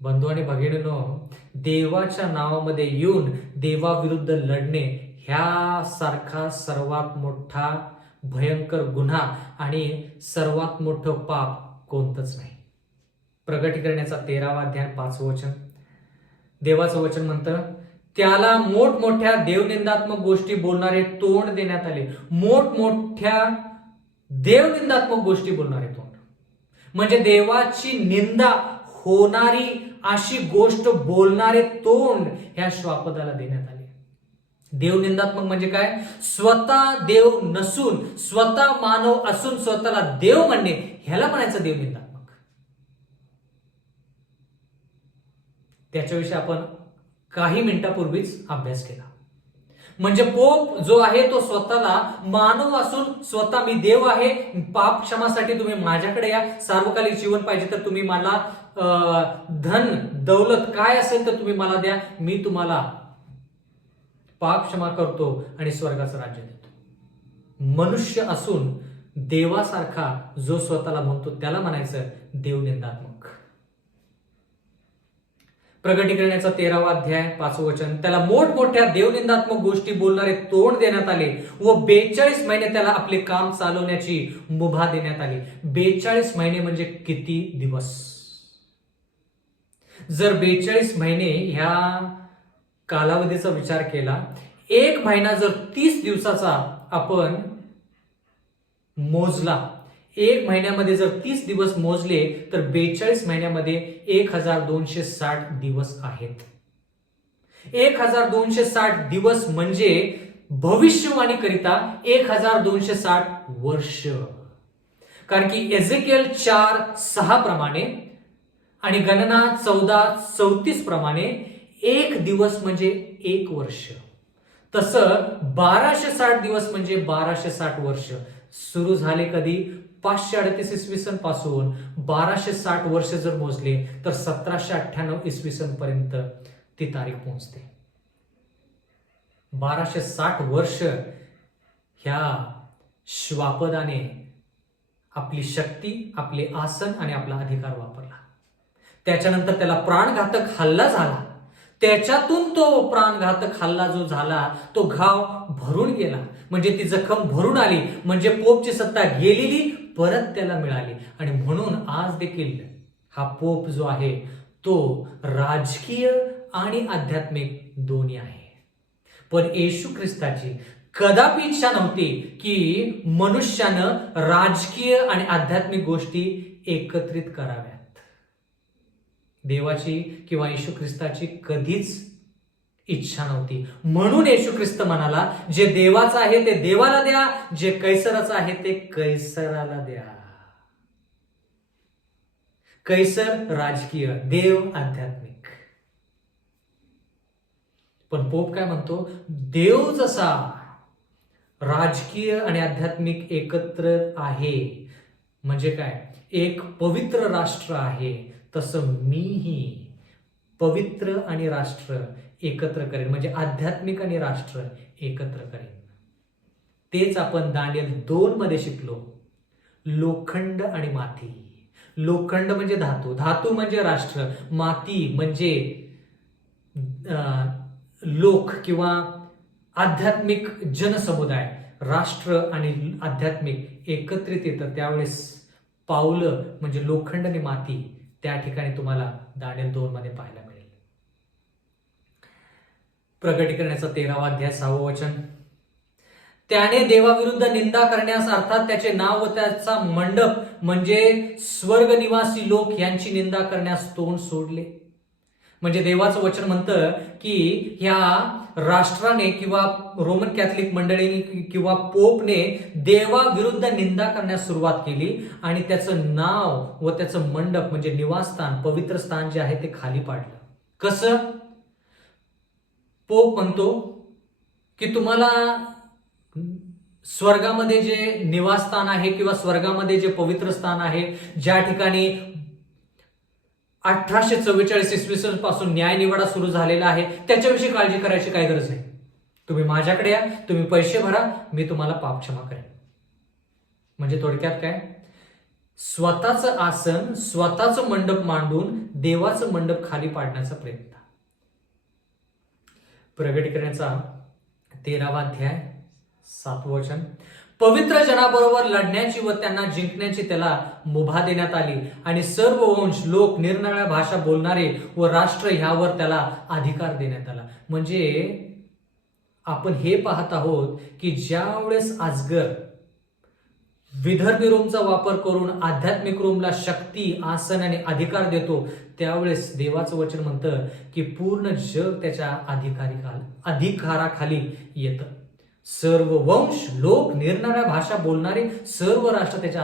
बंधू आणि भगिनींनो, देवाच्या नावामध्ये येऊन देवाविरुद्ध लढणे ह्यासारखा सर्वात मोठा भयंकर गुन्हा आणि सर्वात मोठं पाप कोणतंच नाही. प्रगटीकरणाचा 13वा अध्याय 5वं वचन, देवाचं वचन म्हणतं, त्याला मोठमोठ्या देवनिंदात्मक गोष्टी बोलणारे तोंड देण्यात आले. मोठमोठ्या देवनिंदात्मक गोष्टी बोलणारे तोंड म्हणजे देवाची निंदा होणारी अशी गोष्ट बोलणारे तोंड ह्या श्वापदाला देण्यात आले. देवनिंदात्मक म्हणजे काय? स्वतः देव नसून, स्वतः मानव असून स्वतःला देव म्हणणे, ह्याला म्हणायचं देवनिंदात्मक. त्याच्याविषयी आपण काही मिनिटापूर्वीच अभ्यास केला. म्हणजे पोप जो आहे तो स्वतःला मानव असून स्वतः मी देव आहे, पाप क्षमासाठी तुम्ही माझ्याकडे या, सार्वकालिक जीवन पाहिजे तर तुम्ही मला धन दौलत काय असेल तर तुम्ही मला द्या, मी तुम्हाला पाप क्षमा करतो आणि स्वर्गाचं राज्य देतो. मनुष्य असून देवासारखा जो स्वतःला म्हणतो त्याला म्हणायचं देवनिंदात्मक. प्रगटीकरणाचा 13वा अध्याय 5वं वचन, त्याला मोठमोठ्या देवनिंदात्मक गोष्टी बोलणारे तोंड देण्यात आले व 42 महिने त्याला आपले काम चालवण्याची मुभा देण्यात आली. 42 महिने म्हणजे किती दिवस? जर 42 महिने ह्या कालावधीचा विचार केला, एक महिना जर 30 दिवसाचा आपण मोजला, एक महिन्यामध्ये जर 30 दिवस मोजले तर 42 महिन्यामध्ये 1260 दिवस आहेत. 1260 दिवस म्हणजे भविष्यवाणी करिता 1260 वर्ष. कारण की एझेकिएल 4:6 प्रमाणे आणि गणना 14:34 प्रमाणे एक दिवस म्हणजे एक वर्ष. तसं 1260 दिवस म्हणजे 1260 वर्ष. सुरू झाले कधी? 538 इसवी सन पासून 1260 वर्ष जर मोजले तर 1798 इसवी सन पर्यंत ती तारीख पोहोचते. 1260 वर्ष ह्या श्वापदाने आपली शक्ती, आपले आसन आणि आपला अधिकार वापरला. त्याच्यानंतर त्याला प्राणघातक हल्ला झाला. त्याच्यातून तो प्राणघातक हल्ला जो झाला तो घाव भरून गेला, म्हणजे ती जखम भरून आली, म्हणजे पोपची सत्ता गेलेली परत त्याला मिळाली. आणि म्हणून आज देखील हा पोप जो आहे तो राजकीय आणि आध्यात्मिक दोन्ही आहे. पण येशू ख्रिस्ताची कदापि इच्छा नव्हती की मनुष्यानं राजकीय आणि आध्यात्मिक गोष्टी एकत्रित कराव्यात. देवाची किंवा येशू ख्रिस्ताची कधीच इच्छा नव्हती. म्हणून येशू ख्रिस्त म्हणाला, जे देवाचं आहे ते देवाला द्या, जे कैसराचं आहे ते कैसराला द्या. कैसर राजकीय, देव आध्यात्मिक. पण पोप काय म्हणतो? देव जसा राजकीय आणि आध्यात्मिक एकत्र आहे, म्हणजे काय, एक पवित्र राष्ट्र आहे, तसं मीही पवित्र आणि राष्ट्र एकत्र करेन, म्हणजे आध्यात्मिक आणि राष्ट्र एकत्र करेन. तेच आपण दानिएल 2 मध्ये शिकलो. लोखंड आणि माती. लोखंड म्हणजे धातू, धातू म्हणजे राष्ट्र, माती म्हणजे लोक किंवा आध्यात्मिक जनसमुदाय. राष्ट्र आणि आध्यात्मिक एकत्रित येतं त्यावेळेस पावलं म्हणजे लोखंड आणि माती त्या ठिकाणी तुम्हाला दानिएल 2 मध्ये पाहायला मिळेल. प्रगटीकरणाचा 13वा अध्याय 6वं वचन, त्याने देवाविरुद्ध निंदा करण्यास, अर्थात त्याचे नाव व त्याचा मंडप म्हणजे स्वर्ग निवासी लोक यांची निंदा करण्यास तोंड सोडले. म्हणजे देवाचं वचन म्हणतं की ह्या राष्ट्राने किंवा रोमन कॅथलिक मंडळीने किंवा पोपने देवाविरुद्ध निंदा करण्यास सुरुवात केली आणि त्याचं नाव व त्याचं मंडप म्हणजे निवासस्थान, पवित्र स्थान जे आहे ते खाली पाडलं. कसं? पोप म्हणतो की तुम्हाला स्वर्गामध्ये जे निवासस्थान आहे किंवा स्वर्गामध्ये जे पवित्र स्थान आहे, ज्या ठिकाणी 1844 इसवी सन पासून न्यायनिवाडा सुरू झालेला आहे, त्याच्याविषयी काळजी करायची काय गरज नाही. तुम्ही माझ्याकडे या, तुम्ही पैसे भरा, मी तुम्हाला पाप क्षमा करेन. म्हणजे थोडक्यात काय? स्वतःचं आसन, स्वतःचं मंडप मांडून देवाचं मंडप खाली पाडण्याचा प्रयत्न. प्रगटीकरणाचा 13वा अध्याय 7वं वचन. पवित्र जनाबरोबर लढण्याची व त्यांना जिंकण्याची त्याला मुभा देण्यात आली आणि सर्व वंश, लोक, निरनिराळ्या भाषा बोलणारे व राष्ट्र ह्यावर त्याला अधिकार देण्यात आला. म्हणजे आपण हे पाहत आहोत की ज्यावेळेस अजगर विधर्मी रोमचा वापर करून आध्यात्मिक रोमला शक्ती, आसन आणि अधिकार देतो, त्यावेळेस देवाचं वचन म्हणतं की पूर्ण जग त्याच्या अधिकाराखाली येतं. सर्व वंश, लोक, निरनिराळ्या भाषा बोलणारे सर्व राष्ट्र त्याच्या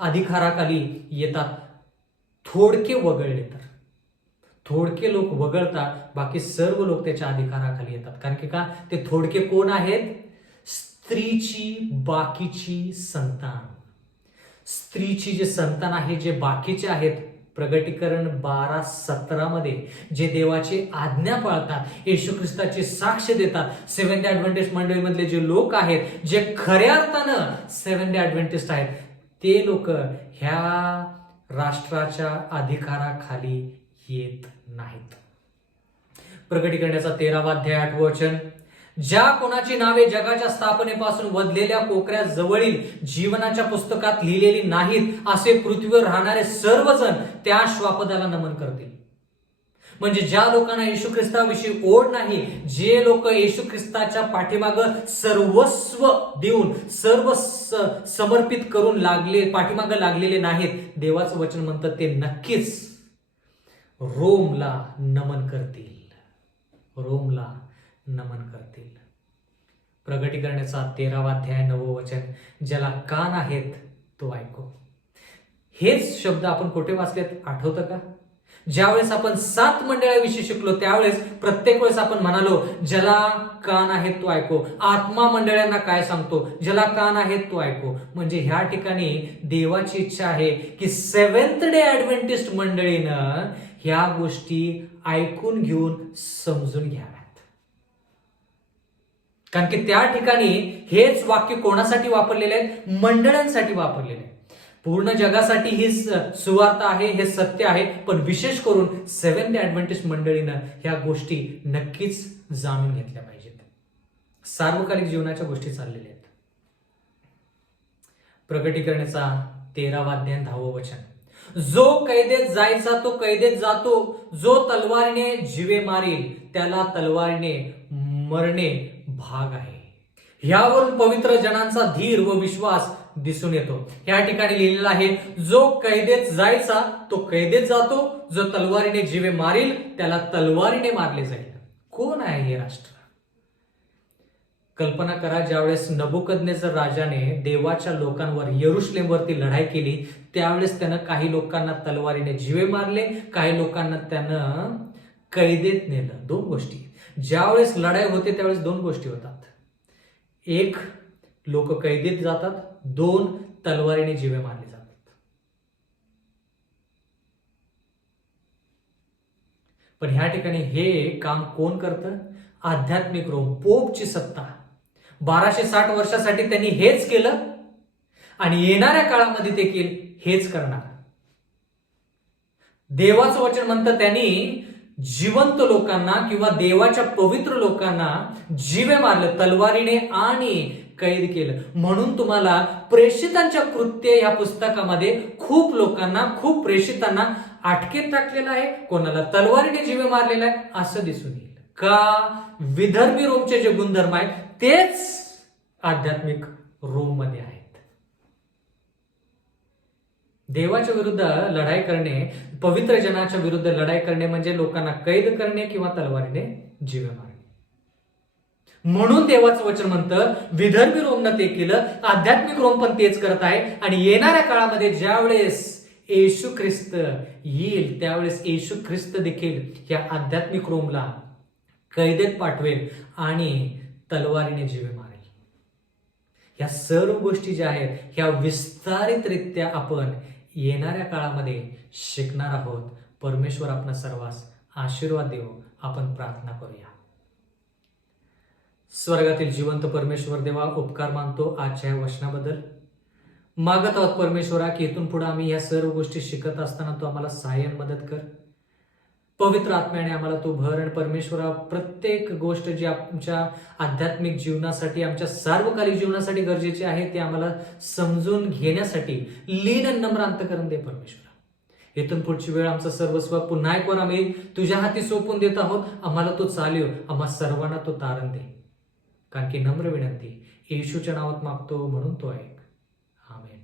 अधिकाराखाली येतात. थोडके वगळले तर, थोडके लोक वगळतात, बाकी सर्व लोक त्याच्या अधिकाराखाली येतात. कारण की का? ते थोडके कोण आहेत? स्त्रीची बाकीची संतान. स्त्रीची जे संतान आहे, जे बाकीचे आहेत, प्रगटीकरण 12:17 मध्ये जे देवाची आज्ञा पाळतात, येशू ख्रिस्ताची साक्ष देतात, सेव्हन्थ डे ॲडव्हेंटिस्ट मंडळीमधले जे लोक आहेत, जे खऱ्या अर्थानं सेव्हन्थ डे ॲडव्हेंटिस्ट आहेत, ते लोक ह्या राष्ट्राच्या अधिकाराखाली येत नाहीत. प्रगटीकरणाचा 13वा अध्याय 8वं वचन. ज्या कोणाची नावे जगाच्या स्थापनेपासून वधलेल्या कोकऱ्या जवळील जीवनाच्या पुस्तकात लिहिलेली नाहीत, असे पृथ्वीवर राहणारे सर्वजण त्या श्वापदाला नमन करतील. म्हणजे ज्या लोकांना येशू ख्रिस्ताविषयी ओढ नाही, जे लोक येशू ख्रिस्ताच्या पाठीमागं सर्वस्व देऊन, सर्व समर्पित करून पाठीमागं लागलेले नाहीत, देवाचं वचन म्हणतं ते नक्कीच रोमला नमन करतील. रोमला नमन करतील. प्रगटीकरणाचा 13वा अध्याय 9वं वचन. ज्याला कान आहेत तो ऐको. हेच शब्द आपण कुठे वाचलेत आठवतं का? ज्यावेळेस आपण 7 मंडळाविषयी शिकलो, त्यावेळेस प्रत्येक वेळेस आपण म्हणालो ज्याला कान आहेत तो ऐको. आत्मा मंडळांना काय सांगतो? ज्याला कान आहेत तो ऐको. म्हणजे ह्या ठिकाणी देवाची इच्छा आहे की सेव्हन्थ डे ॲडव्हेंटिस्ट मंडळीनं ह्या गोष्टी ऐकून घेऊन समजून घ्याव्यात. कारण की त्या ठिकाणी हेच वाक्य कोणासाठी वापरलेले आहे? मंडळांसाठी वापरलेले आहे. पूर्ण जगासाठी ही सुवार्थ आहे, हे सत्य आहे, पण विशेष करून सेव्हन्थ डे ॲडव्हेंटिस्ट मंडळीनं ह्या गोष्टी नक्कीच जाणून घेतल्या पाहिजेत. सार्वकालिक जीवनाच्या गोष्टी चाललेल्या आहेत. प्रगटीकरणाचा 13वा अध्याय 10वं वचन. जो कैदेत जायचा तो कैदेत जातो, जो तलवारीने जीवे मारील त्याला तलवारीने मरणे भाग आहे. ह्यावरून पवित्र जनांचा धीर व विश्वास दिसून येतो. या ठिकाणी लिहिलेला आहे, जो कैदेत जायचा तो कैदेत जातो, जो तलवारीने जीवे मारील त्याला तलवारीने मारले जाईल. कोण आहे हे राष्ट्र? कल्पना करा, ज्यावेळेस नबुकदनेझर राजाने देवाच्या लोकांवर, यरुशलेमवरती लढाई केली, त्यावेळेस त्यानं काही लोकांना तलवारीने जीवे मारले, काही लोकांना त्यानं कैदेत नेलं. 2 गोष्टी. ज्यावेळेस लढाई होते त्यावेळेस 2 गोष्टी होतात. 1, लोक कैदेत जातात. 2, तलवारीने जीवे मारले जातात. पण ह्या ठिकाणी हे काम कोण करतं? आध्यात्मिक रोम, पोपची सत्ता. 1260 वर्षासाठी त्यांनी हेच केलं आणि येणाऱ्या काळामध्ये ते हेच करणार. देवाचं वचन म्हणतं त्यांनी जिवंत लोकांना किंवा देवाच्या पवित्र लोकांना जीवे मारलं, तलवारीने आणि कैद केलं. म्हणून तुम्हाला प्रेषितांच्या कृत्य या पुस्तकामध्ये खूप लोकांना, खूप प्रेषितांना अटकेत टाकलेलं आहे, कोणाला तलवारीने जीवे मारलेला आहे असं दिसून येईल. का? विधर्मी रोमचे जे गुणधर्म आहेत तेच आध्यात्मिक रोम मध्ये आहेत. देवाच्या विरुद्ध लढाई करणे, पवित्र जनाच्या विरुद्ध लढाई करणे म्हणजे लोकांना कैद करणे किंवा तलवारीने जीवे मारणे. म्हणून देवाचं वचन म्हणतं, विधर्मी रोमनं ते केलं, आध्यात्मिक रोम पण तेच करत आहे. आणि येणाऱ्या काळामध्ये ज्यावेळेस येशू ख्रिस्त येईल त्यावेळेस येशू ख्रिस्त देखील या आध्यात्मिक रोमला कैदेत पाठवेल आणि तलवारीने जीवे मारेल. या सर्व गोष्टी ज्या आहेत ह्या विस्तारितरित्या आपण येणाऱ्या काळामध्ये शिकणार आहोत. परमेश्वर आपणा सर्वांस आशीर्वाद देव. आपण प्रार्थना करूया. स्वर्गातील जिवंत परमेश्वर देवा, उपकार मानतो आजच्या या वचनाबद्दल. मागत आहोत परमेश्वरा की इथून पुढे आम्ही या सर्व गोष्टी शिकत असताना तू आम्हाला सहाय्य मदत कर. पवित्र आत्म्याने आम्हाला तू भर. आणि परमेश्वरा, प्रत्येक गोष्ट जी आमच्या आध्यात्मिक जीवनासाठी, आमच्या सार्वकालिक जीवनासाठी गरजेची आहे ते आम्हाला समजून घेण्यासाठी लीन आणि नम्र अंतःकरण दे परमेश्वरा. इथून पुढची वेळ आमचं सर्वस्व पुन्हा एक वर आम्ही तुझ्या हाती सोपून देत आहोत. आम्हाला तो चालव, आम्हा सर्वांना तो तारण दे. कारण की नम्र विनंती येशूच्या नावात मागतो म्हणून तो ऐक. आमेन.